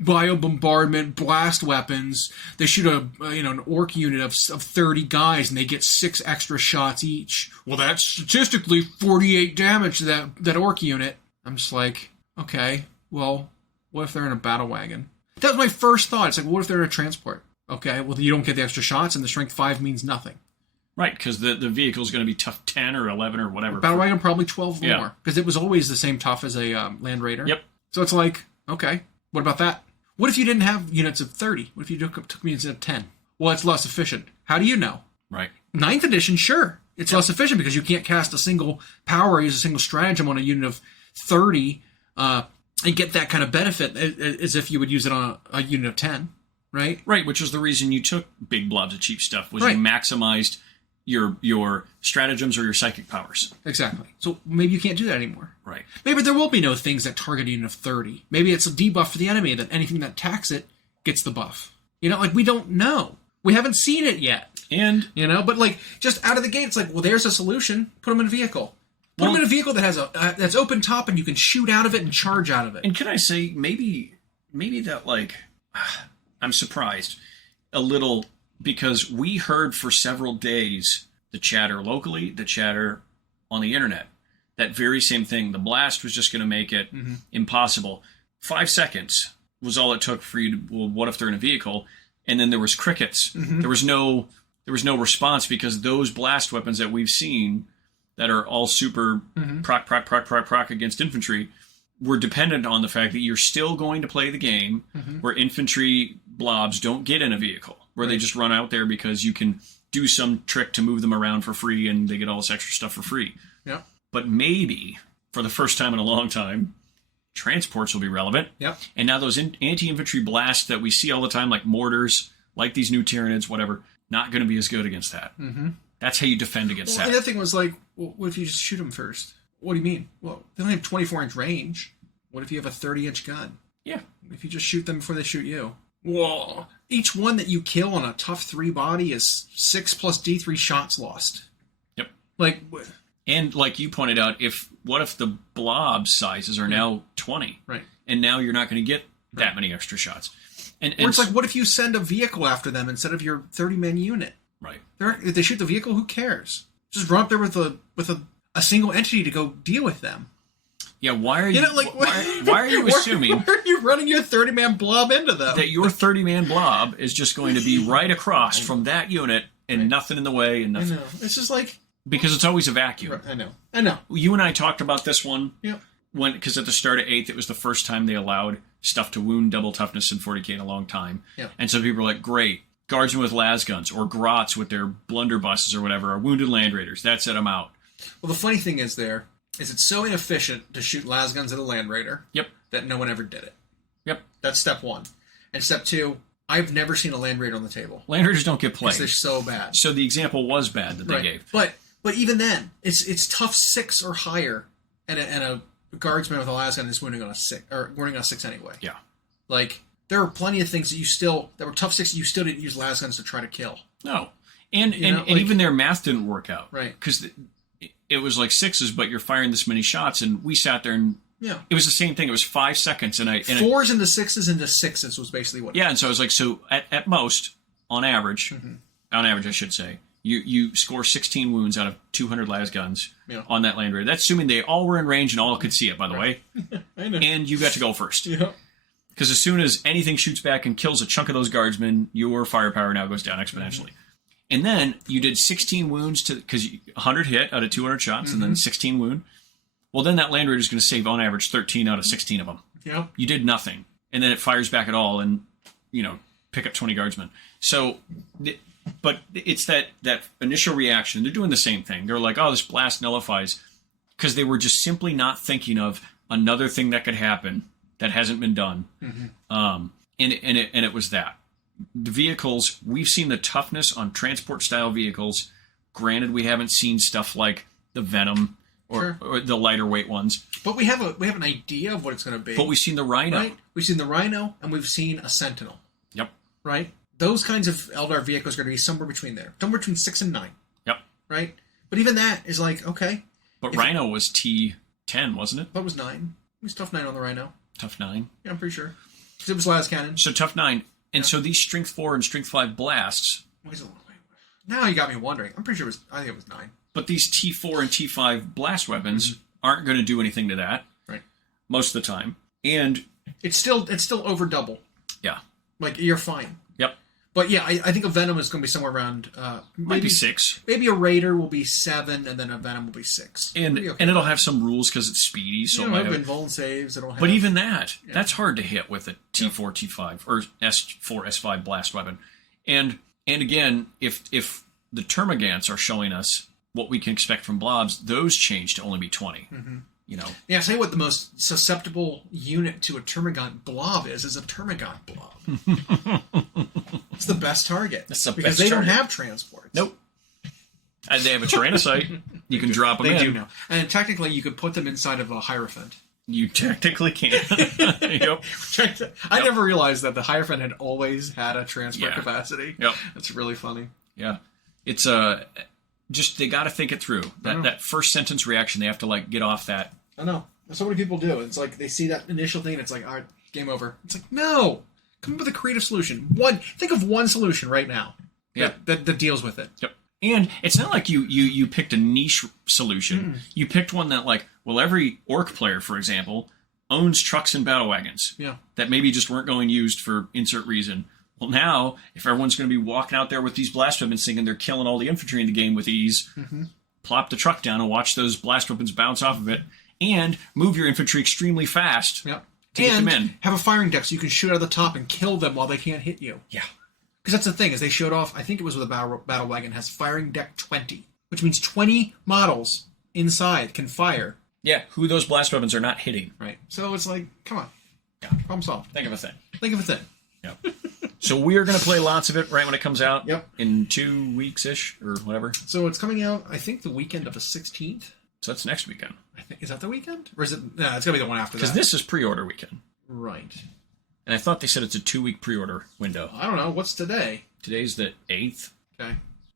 Bio bombardment blast weapons. They shoot an orc unit of 30 guys, and they get 6 extra shots each. Well, that's statistically 48 damage to that orc unit. I'm just like, okay, well, what if they're in a battle wagon? That was my first thought. It's like, what if they're in a transport? Okay, well, you don't get the extra shots, and the strength 5 means nothing. Right, because the vehicle's going to be tough 10 or 11 or whatever. Battle wagon probably 12 more, because it was always the same tough as a Land Raider. Yep. So it's like, okay, what about that? What if you didn't have units of 30? What if you took units of 10? Well, it's less efficient. How do you know? Right. 9th edition, sure. It's less efficient because you can't cast a single power or use a single stratagem on a unit of 30 and get that kind of benefit as if you would use it on a unit of 10, right? Right, which was the reason you took big blobs of cheap stuff, was you maximized your stratagems or your psychic powers. Exactly. So maybe you can't do that anymore. Right. Maybe there will be no things that target a unit of 30. Maybe it's a debuff for the enemy that anything that attacks it gets the buff. We don't know. We haven't seen it yet. And but like just out of the gate, it's like, well, there's a solution. Put them in a vehicle. Put them in a vehicle that has that's open top and you can shoot out of it and charge out of it. And can I say maybe that I'm surprised a little. Because we heard for several days the chatter locally, the chatter on the internet. That very same thing. The blast was just going to make it impossible. 5 seconds was all it took for you to, well, what if they're in a vehicle? And then there was crickets. There was no response because those blast weapons that we've seen that are all super proc against infantry were dependent on the fact that you're still going to play the game where infantry blobs don't get in a vehicle. Where they just run out there because you can do some trick to move them around for free and they get all this extra stuff for free. Yeah. But maybe for the first time in a long time, transports will be relevant. Yep. And now those anti-infantry blasts that we see all the time, like mortars, like these new Tyranids, whatever, not going to be as good against that. Mm-hmm. That's how you defend against Well, that. the other thing was like, well, what if you just shoot them first? What do you mean? Well, they only have 24-inch range. What if you have a 30-inch gun? Yeah. If you just shoot them before they shoot you? Whoa. Each one that you kill on a tough 3 body is 6 plus D3 shots lost. Yep. Like, and like you pointed out, what if the blob sizes are now 20? Right. And now you're not going to get that many extra shots. And or it's like, what if you send a vehicle after them instead of your 30-man unit? Right. If they shoot the vehicle, who cares? Just run up there with a single entity to go deal with them. Yeah, why are you why are you assuming why are you running your 30-man blob into them? that your 30-man blob is just going to be right across from that unit and nothing in the way and nothing? I know. It's just like, because it's always a vacuum. I know. You and I talked about this one. Yep. Because at the start of 8th, it was the first time they allowed stuff to wound double toughness in 40k in a long time. Yep. And so people were like, great, guardsmen with las guns or grots with their blunderbusses or whatever, or wounded land raiders. That set them out. Well, the funny thing is it's so inefficient to shoot las guns at a land raider. Yep. That no one ever did it. Yep. That's step 1. And step 2, I've never seen a land raider on the table. Land raiders don't get played. Because they're so bad. So the example was bad that they gave. But even then, it's tough 6 or higher, and a guardsman with a las gun is wounding on a 6 anyway. Yeah. Like, there are plenty of things that were tough 6 that you still didn't use las guns to try to kill. No. And even their math didn't work out. Right. Because it was like 6s, but you're firing this many shots, and we sat there and it was the same thing. It was 5 seconds, and 4s into 6s into 6s was basically what. Yeah, and so I was like, so at most, on average, I should say, you score 16 wounds out of 200 las guns on that land raider. That's assuming they all were in range and all could see it, by the way. I know. And you got to go first. Yeah. Because as soon as anything shoots back and kills a chunk of those guardsmen, your firepower now goes down exponentially. And then you did 16 wounds because 100 hit out of 200 shots, and then 16 wound. Well, then that land raider is going to save on average 13 out of 16 of them. Yeah. You did nothing, and then it fires back at all, and pick up 20 guardsmen. So, but it's that initial reaction. They're doing the same thing. They're like, oh, this blast nullifies, because they were just simply not thinking of another thing that could happen that hasn't been done. And it was that. The vehicles, we've seen the toughness on transport style vehicles. Granted, we haven't seen stuff like the Venom or the lighter weight ones. But we have an idea of what it's going to be. But we've seen the Rhino. Right? We've seen the Rhino, and we've seen a Sentinel. Yep. Right? Those kinds of Eldar vehicles are going to be somewhere between there. Somewhere between 6 and 9. Yep. Right? But even that is like, okay. But Rhino was T10, wasn't it? That was 9. It was tough 9 on the Rhino. Tough 9? Yeah, I'm pretty sure. Because it was las cannon. So tough 9. And so these strength 4 and strength 5 blasts. Now you got me wondering. I'm pretty sure I think it was 9. But these T4 and T5 blast weapons aren't going to do anything to that. Right. Most of the time. And it's still over double. Yeah. Like, you're fine. Yep. But yeah, I think a Venom is going to be somewhere around might be 6. Maybe a Raider will be 7, and then a Venom will be 6. And it'll have some rules because it's speedy. So it'll have invuln saves. But even that's hard to hit with a T4, T5 or S4, S5 blast weapon. And again, if the Termagants are showing us what we can expect from blobs, those change to only be 20. Yeah, I'll tell you what the most susceptible unit to a Termagant blob is a Termagant blob. It's the best target. Because they don't have transports. Nope. And they have a Tyrannocyte. You can drop them in. They do now. And technically, you could put them inside of a Hierophant. You technically can. Yep. I never realized that the Hierophant had always had a transport capacity. Yep. That's really funny. Yeah. It's just they got to think it through. That first sentence reaction, they have to get off that. I know. So many people do. It's like they see that initial thing and it's like, all right, game over. It's like, no. Come up with a creative solution. Think of one solution right now. Yeah. That deals with it. Yep. And it's not like you picked a niche solution. You picked one that every orc player, for example, owns trucks and battle wagons. Yeah. That maybe just weren't going used for insert reason. Well, now, if everyone's going to be walking out there with these blast weapons thinking they're killing all the infantry in the game with ease, plop the truck down and watch those blast weapons bounce off of it, and move your infantry extremely fast to get them in. Have a firing deck so you can shoot out of the top and kill them while they can't hit you. Yeah. Because that's the thing, is they showed off, I think it was with a battle wagon, has firing deck 20, which means 20 models inside can fire Yeah, who those blast weapons are not hitting. Right. So it's like, come on. Yeah. Problem solved. Think of a thing. Think of a thing. Yep. So we are going to play lots of it right when it comes out. Yep. In 2 weeks-ish or whatever. So it's coming out, I think, the weekend of the 16th. So that's next weekend. I think. Is that the weekend? Or is it? No, it's going to be the one after that. Because this is pre-order weekend. Right. And I thought they said it's a 2-week pre-order window. I don't know. What's today? Today's the 8th. Okay.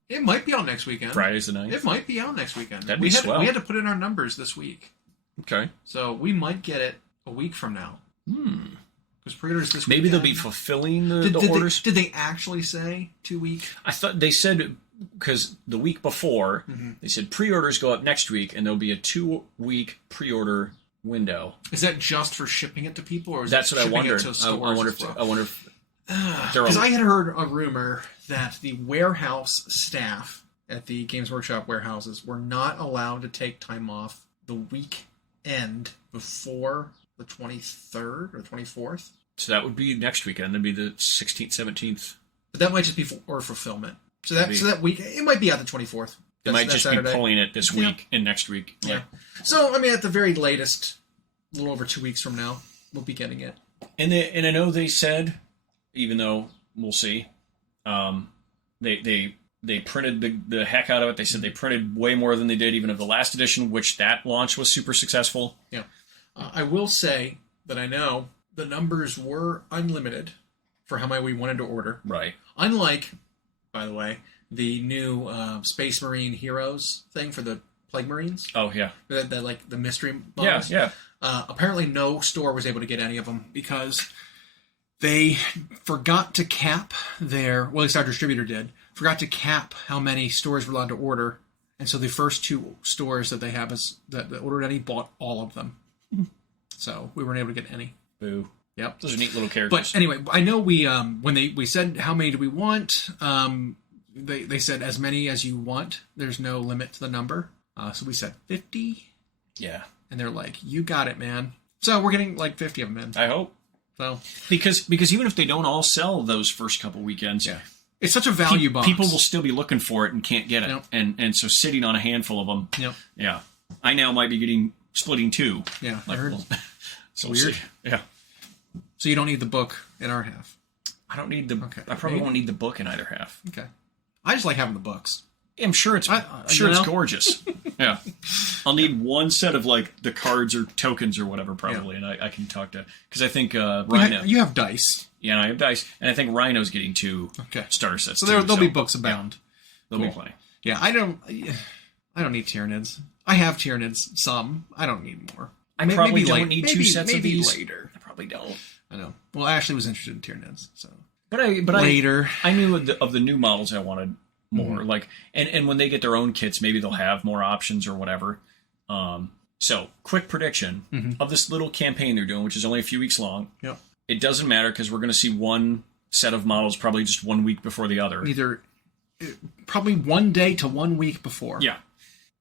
It might be out next weekend. Friday's the 9th. It might be out next weekend. That'd be swell. We had to put in our numbers this week. Okay. So we might get it a week from now. Because pre-orders this week. Maybe they'll be fulfilling the orders. Did they actually say 2 week? I thought they said, because the week before, they said pre-orders go up next week, and there'll be a 2-week pre-order window. Is that just for shipping it to people, or is That's it what I shipping wondered. it to stores I wonder if because I had heard a rumor that the warehouse staff at the Games Workshop warehouses were not allowed to take time off the weekend before the 23rd or 24th. So that would be next weekend. That'd be the 16th, 17th. But that might just be for fulfillment. So that week, it might be out the 24th. They might just Saturday. be pulling it this week and next week. Yeah. So, I mean, at the very latest, a little over 2 weeks from now, we'll be getting it. And I know they said, even though we'll see, they printed the heck out of it. They said they printed way more than they did even of the last edition, which that launch was super successful. Yeah. I will say that I know the numbers were unlimited for how many we wanted to order. Right. Unlike, by the way, the new Space Marine Heroes thing for the Plague Marines. Oh, yeah. That like the mystery models. Yeah. Apparently no store was able to get any of them because they forgot to cap well, at least our distributor did, forgot to cap how many stores were allowed to order. And so the first 2 stores that they have that ordered any bought all of them. So we weren't able to get any. Boo. Yep. Those are neat little characters. But anyway, I know we when we said how many do we want, they said as many as you want. There's no limit to the number. So we said 50. Yeah. And they're like, you got it, man. So we're getting like 50 of them in. I hope. So because even if they don't all sell those first couple weekends, yeah. It's such a value box. People will still be looking for it and can't get it. Yep. And so sitting on a handful of them. Yep. Yeah. I now might be splitting 2. Yeah. Like, I heard. So weird. Yeah. So you don't need the book in our half. I don't need Okay. I probably won't need the book in either half. Okay. I just like having the books. I'm sure it's it's gorgeous. Yeah. I'll need one set of like the cards or tokens or whatever probably, and I can talk to, because I think Rhino. You have dice. Yeah, I have dice, and I think Rhino's getting 2 starter sets. So there'll be books abound. There'll be plenty. Yeah, I don't need Tyranids. I have Tyranids. Some. I don't need more. I probably don't need 2 sets of these. Later. I probably don't. I know. Well, Ashley was interested in Tyranids, so. But later. I knew of the new models I wanted more. Like, and when they get their own kits, maybe they'll have more options or whatever. So, quick prediction of this little campaign they're doing, which is only a few weeks long. Yep. It doesn't matter because we're going to see one set of models probably just 1 week before the other. Probably 1 day to 1 week before. Yeah.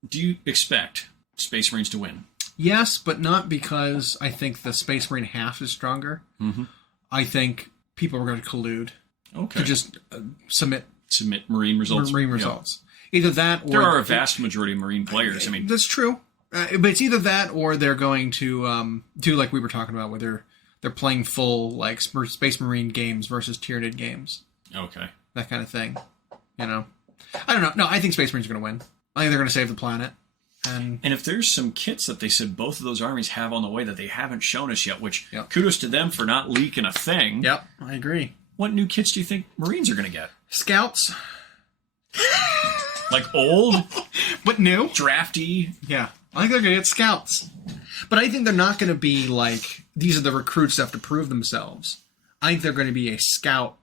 Do you expect Space Marines to win? Yes, but not because I think the Space Marine half is stronger. I think people are going to collude to just submit Marine results. Either that or... There are a vast majority of Marine players. I mean, that's true. But it's either that or they're going to do like we were talking about, where they're playing full like Space Marine games versus Tyranid games. Okay. That kind of thing. You know? I don't know. No, I think Space Marines are going to win. I think they're going to save the planet. And if there's some kits that they said both of those armies have on the way that they haven't shown us yet, which kudos to them for not leaking a thing. Yep, I agree. What new kits do you think Marines are going to get? Scouts. Like old? But new? Drafty? Yeah. I think they're going to get scouts. But I think they're not going to be like, these are the recruits that have to prove themselves. I think they're going to be a scout.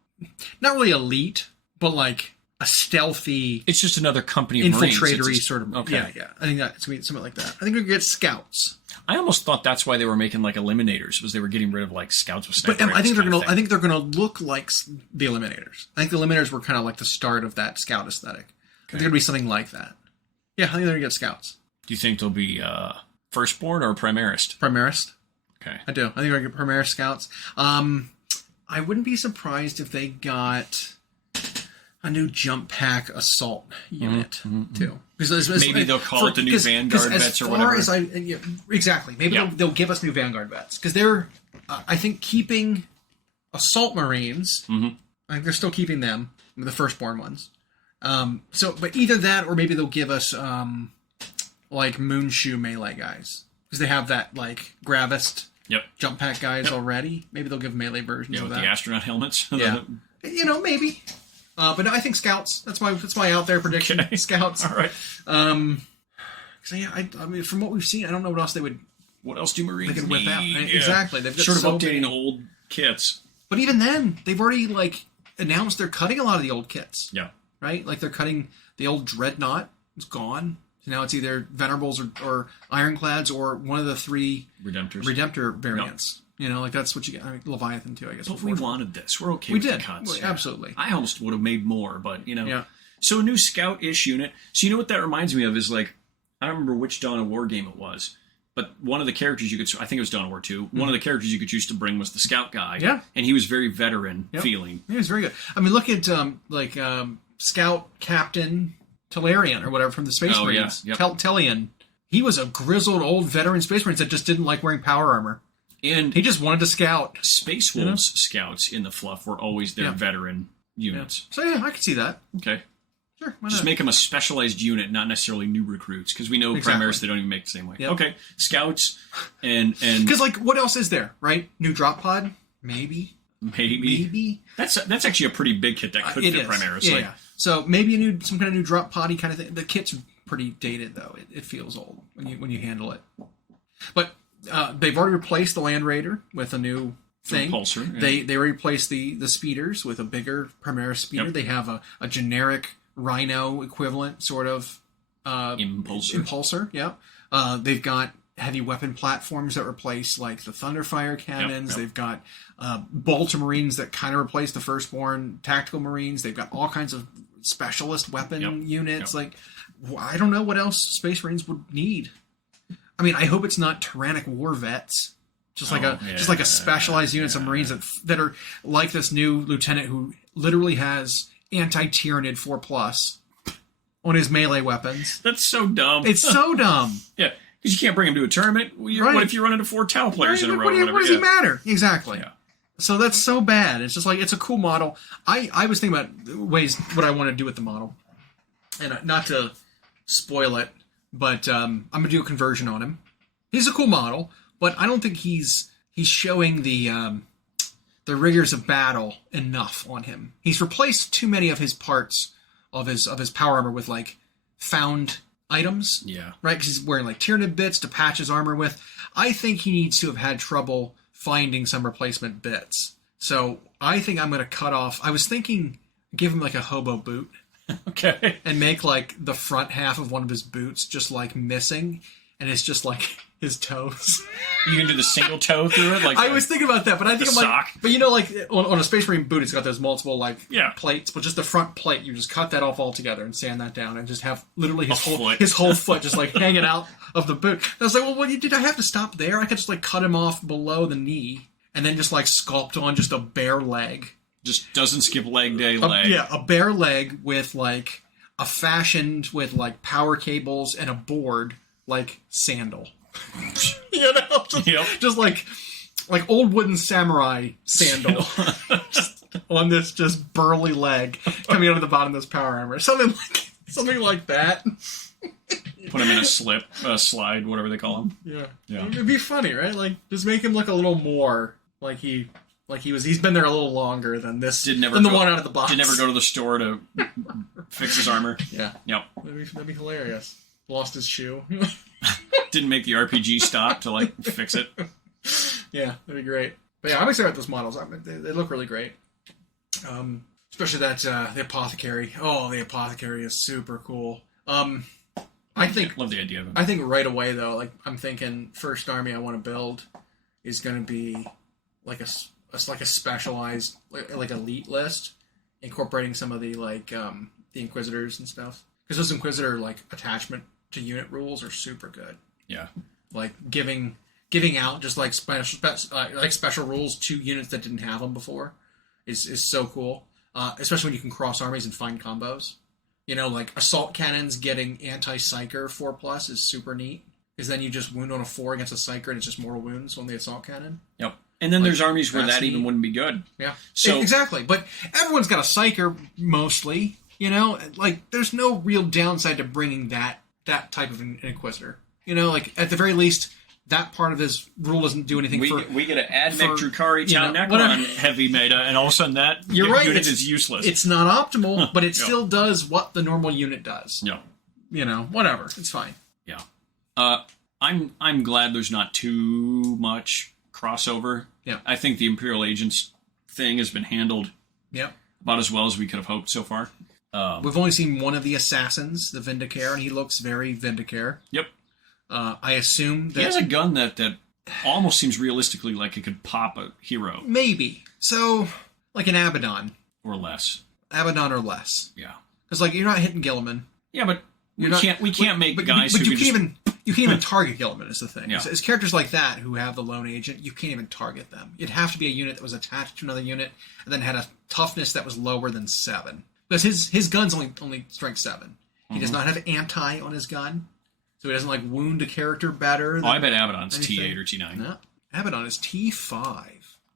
Not really elite, but like a stealthy... It's just another company of Marines. Infiltratory sort of... Okay. Yeah. I think that's going to be something like that. I think we're going to get scouts. I almost thought that's why they were making like eliminators, was they were getting rid of like scouts with sniper rifles. But I think they're going to look like the eliminators. I think the eliminators were kind of like the start of that scout aesthetic. Okay. They're going to be something like that. Yeah, I think they're going to get scouts. Do you think they'll be firstborn or primarist? Primarist. Okay. I do. I think they're going to get primarist scouts. I wouldn't be surprised if they got... a new jump pack assault unit too. Because Maybe they'll call it the new Vanguard vets or whatever. Exactly. Maybe they'll give us new Vanguard vets because they're, I think, keeping assault marines. I think they're still keeping them, the firstborn ones. But either that or maybe they'll give us like Moonshoe melee guys because they have that like Gravist jump pack guys already. Maybe they'll give melee versions of with that. the astronaut helmets. Maybe. But no, I think scouts. That's my out there prediction. Okay. Scouts. All right. I mean, from what we've seen, I don't know what else they would. What else do Marines They could whip need? out. Exactly. They've got Short of so updating many. old kits. But even then, they've already like announced they're cutting a lot of the old kits. Yeah. Right. Like they're cutting the old Dreadnought. It's gone. So now it's either Venerables or Ironclads or one of the 3 Redemptor variants. Like that's what you get. I mean, Leviathan too, I guess. But we wanted this. We're okay we with did. the cuts. Well, absolutely. I almost would have made more, but Yeah. So a new scout-ish unit. So you know what that reminds me of is like, I don't remember which Dawn of War game it was, but one of the characters you could, I think it was Dawn of War 2, one of the characters you could choose to bring was the scout guy. Yeah. And he was very veteran feeling. Yeah, he's very good. I mean, look at Scout Captain Talarian or whatever from the Space Marines. Yeah. Telian. He was a grizzled old veteran Space Marine that just didn't like wearing power armor. And He just wanted to scout. Space Wolves scouts in the fluff were always their veteran units. So yeah, I could see that. Okay. Sure. Why Just not? make them a specialized unit, not necessarily new recruits, because we know Primaris they don't even make the same way. Yep. Okay, scouts and Because what else is there, right? New drop pod, maybe. That's actually a pretty big kit that could It fit is. Primaris. Yeah, yeah. So maybe some kind of new drop poddy kind of thing. The kit's pretty dated though. It feels old when you handle it. But they've already replaced the Land Raider with a new thing. Repulsor, They replaced the speeders with a bigger Primaris speeder. Yep. They have a generic Rhino equivalent sort of impulsor. Yeah. They've got heavy weapon platforms that replace like the Thunderfire cannons. Yep. They've got Bolter Marines that kind of replace the Firstborn tactical Marines. They've got all kinds of specialist weapon units. Like, I don't know what else Space Marines would need. I mean, I hope it's not Tyrannic War Vets. Just like a specialized units of Marines that are like this new lieutenant who literally has anti-Tyranid 4+ on his melee weapons. That's so dumb. It's so dumb. Yeah, because you can't bring him to a tournament. What if you run into 4 Tau players in a row? What does he matter? Exactly. Yeah. So that's so bad. It's just like, it's a cool model. I was thinking about ways what I want to do with the model. And not to spoil it, but I'm going to do a conversion on him. He's a cool model, but I don't think he's showing the rigors of battle enough on him. He's replaced too many of his parts of his power armor with like found items. Yeah. Right? Because he's wearing like Tyranid bits to patch his armor with. I think he needs to have had trouble finding some replacement bits. So I think I'm going to cut off. I was thinking give him like a hobo boot. Okay. And make like the front half of one of his boots just like missing, and it's just like his toes. You can do the single toe through it. Like I was thinking about that, but I think I'm sock. like, but like on a Space Marine boot, it's got those multiple like plates, but just the front plate, you just cut that off altogether and sand that down, and just have literally his whole foot just like hanging out of the boot. And I was like, well, did I have to stop there? I could just like cut him off below the knee, and then just like sculpt on just a bare leg. Just doesn't skip leg day leg. A bare leg with like a fashioned with like power cables and a board like sandal. Just like old wooden samurai sandal just on this just burly leg coming out of the bottom of this power armor. Something like that. Put him in a slide, whatever they call him. Yeah. It'd be funny, right? Like just make him look a little more like he's been there a little longer than this. The one out of the box. Did never go to the store to fix his armor. Yeah. Yep. That'd be hilarious. Lost his shoe. Didn't make the RPG stop to like fix it. Yeah, that'd be great. But yeah, I'm excited about those models. They look really great. Especially that the Apothecary. Oh, the Apothecary is super cool. I think love the idea of it. I think right away though, like I'm thinking first army I want to build is going to be like a specialized like elite list, incorporating some of the like the Inquisitors and stuff. Because those Inquisitor like attachment to unit rules are super good. Yeah. Like giving out just like special rules to units that didn't have them before is so cool. especially when you can cross armies and find combos. You know, like assault cannons getting anti-psyker 4+ is super neat. Because then you just wound on a 4 against a psyker and it's just mortal wounds on the assault cannon. Yep. And then there's armies where that even wouldn't be good. Yeah. So exactly. But everyone's got a psyker mostly. You know, like there's no real downside to bringing that type of an Inquisitor. You know, like at the very least, that part of this rule doesn't do anything we get an Admech Drukhari Town Necron heavy meta, and all of a sudden that right, unit is useless. It's not optimal, but it still does what the normal unit does. Yeah. You know, whatever. It's fine. Yeah. I'm glad there's not too much crossover. Yeah. I think the Imperial Agents thing has been handled about as well as we could have hoped so far. We've only seen one of the assassins, the Vindicare, and he looks very Vindicare. Yep. I assume that... He has a gun that almost seems realistically like it could pop a hero. Maybe. So, like an Abaddon. Or less. Abaddon or less. Yeah. Because, like, you're not hitting Gilliman. Yeah, but we can't make guys who you can't even target Gilliman is the thing. Yeah. As characters like that who have the lone agent, you can't even target them. It'd have to be a unit that was attached to another unit and then had a toughness that was lower than 7. Because his gun's only strength 7. He does not have anti on his gun, so he doesn't like wound a character better. I bet Abaddon's anything. T8 or T9. No, Abaddon is T5.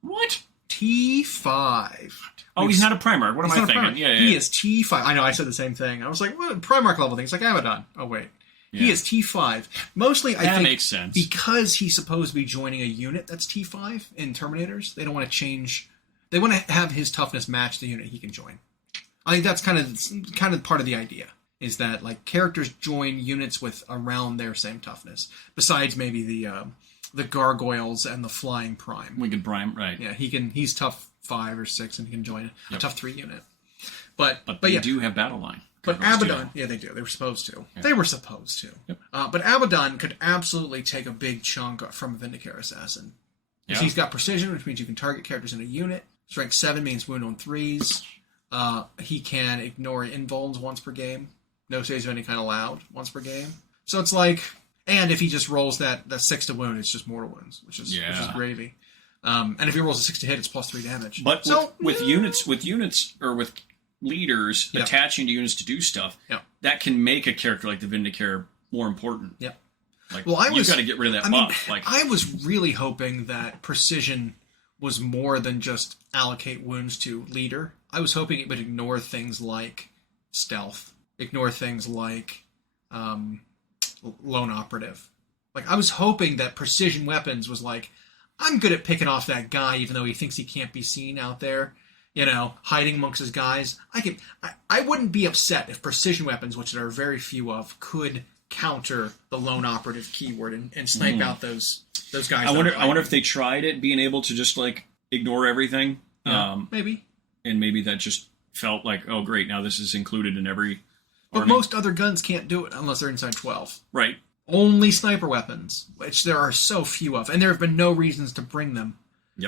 What? T5. Oh, he's not a Primarch. What am I thinking? Yeah, he is T5. I know, I said the same thing. I was like, what? Primarch level things like Abaddon. Oh, wait. Yeah. He is T5. Mostly, I think, makes sense. Because he's supposed to be joining a unit that's T5 in Terminators. They don't want to change. They want to have his toughness match the unit he can join. I think that's kind of part of the idea, is that like characters join units with around their same toughness. Besides maybe the gargoyles and the flying prime. Winged Prime, right? Yeah, he's tough 5 or 6 and he can join a tough 3 unit. But they do have battle line. But Abaddon, yeah, they do. They were supposed to. Yeah. They were supposed to. Yep. But Abaddon could absolutely take a big chunk from a Vindicare Assassin. Yeah. He's got precision, which means you can target characters in a unit. Strength 7 means wound on 3s. He can ignore invulns once per game. No saves of any kind allowed once per game. So it's like, and if he just rolls that 6 to wound, it's just mortal wounds, which is gravy. And if he rolls a 6 to hit, it's plus 3 damage. But with units or with leaders attaching to units to do stuff, that can make a character like the Vindicare more important. Yep. Like, you've got to get rid of that buff. I was really hoping that precision was more than just allocate wounds to leader. I was hoping it would ignore things like stealth, ignore things like lone operative. Like, I was hoping that precision weapons was like, I'm good at picking off that guy even though he thinks he can't be seen out there, you know, hiding amongst his guys. I wouldn't be upset if precision weapons, which there are very few of, could counter the lone operative keyword and snipe out those guys. I wonder if they tried it, being able to just like ignore everything. Yeah, maybe. And maybe that just felt like, oh great, now this is included in every But army. most other guns can't do it unless they're inside 12. Right. Only sniper weapons, which there are so few of, and there have been no reasons to bring them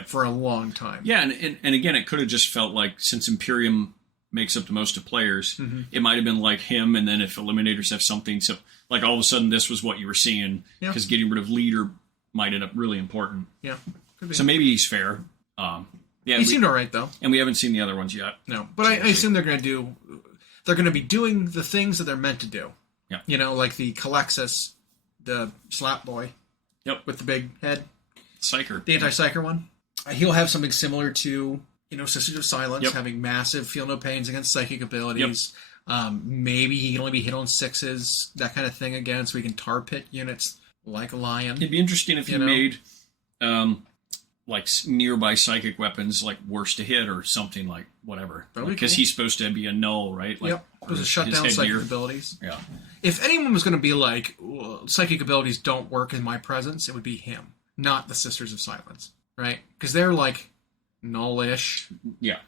for a long time. Yeah, and again, it could have just felt like, since Imperium makes up the most of players, it might have been like him, and then if Eliminators have something, so like all of a sudden this was what you were seeing, because getting rid of leader might end up really important. Yeah, could be. So maybe he's fair. He seemed all right, though. And we haven't seen the other ones yet. No, but I assume they're going to be doing the things that they're meant to do. Yeah. You know, like the Calexis, the slap boy. Yep. With the big head. Psyker. The anti-psyker one. He'll have something similar to, Sisters of Silence, having massive feel no pains against psychic abilities. Maybe he can only be hit on 6s, that kind of thing again, so he can tar pit units like a lion. It'd be interesting if he made like nearby psychic weapons like worse to hit or something, like whatever. Because he's supposed to be a null, right? Like, supposed to shut down psychic abilities. Yeah. If anyone was going to be like, psychic abilities don't work in my presence, it would be him, not the Sisters of Silence, right? Because they're like nullish. Yeah.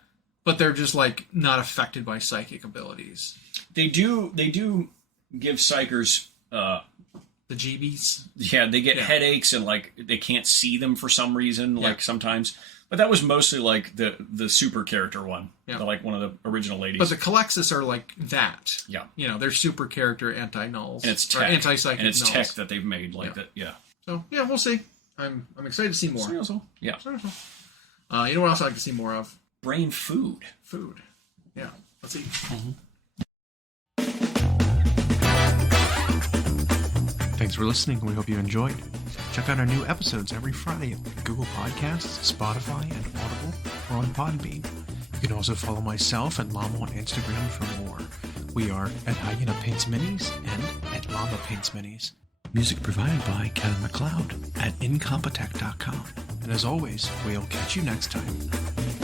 But they're just like not affected by psychic abilities. They do give psychers the GBs. Yeah, they get headaches and like they can't see them for some reason, like sometimes. But that was mostly like the super character one. Yeah. Like one of the original ladies. But the Calexis are like that. Yeah. They're super character anti-nulls. And it's tech. Or anti-psychic and it's nulls. tech that they've made like that. Yeah. So we'll see. I'm excited to see more. Yeah. You know what else I'd like to see more of? Brain food. Yeah. Let's see. Thanks for listening. We hope you enjoyed. Check out our new episodes every Friday on Google Podcasts, Spotify, and Audible, or on Podbean. You can also follow myself and Llama on Instagram for more. We are at Hyena Paints Minis and at Llama Paints Minis. Music provided by Kevin MacLeod at incompetech.com. And as always, we'll catch you next time.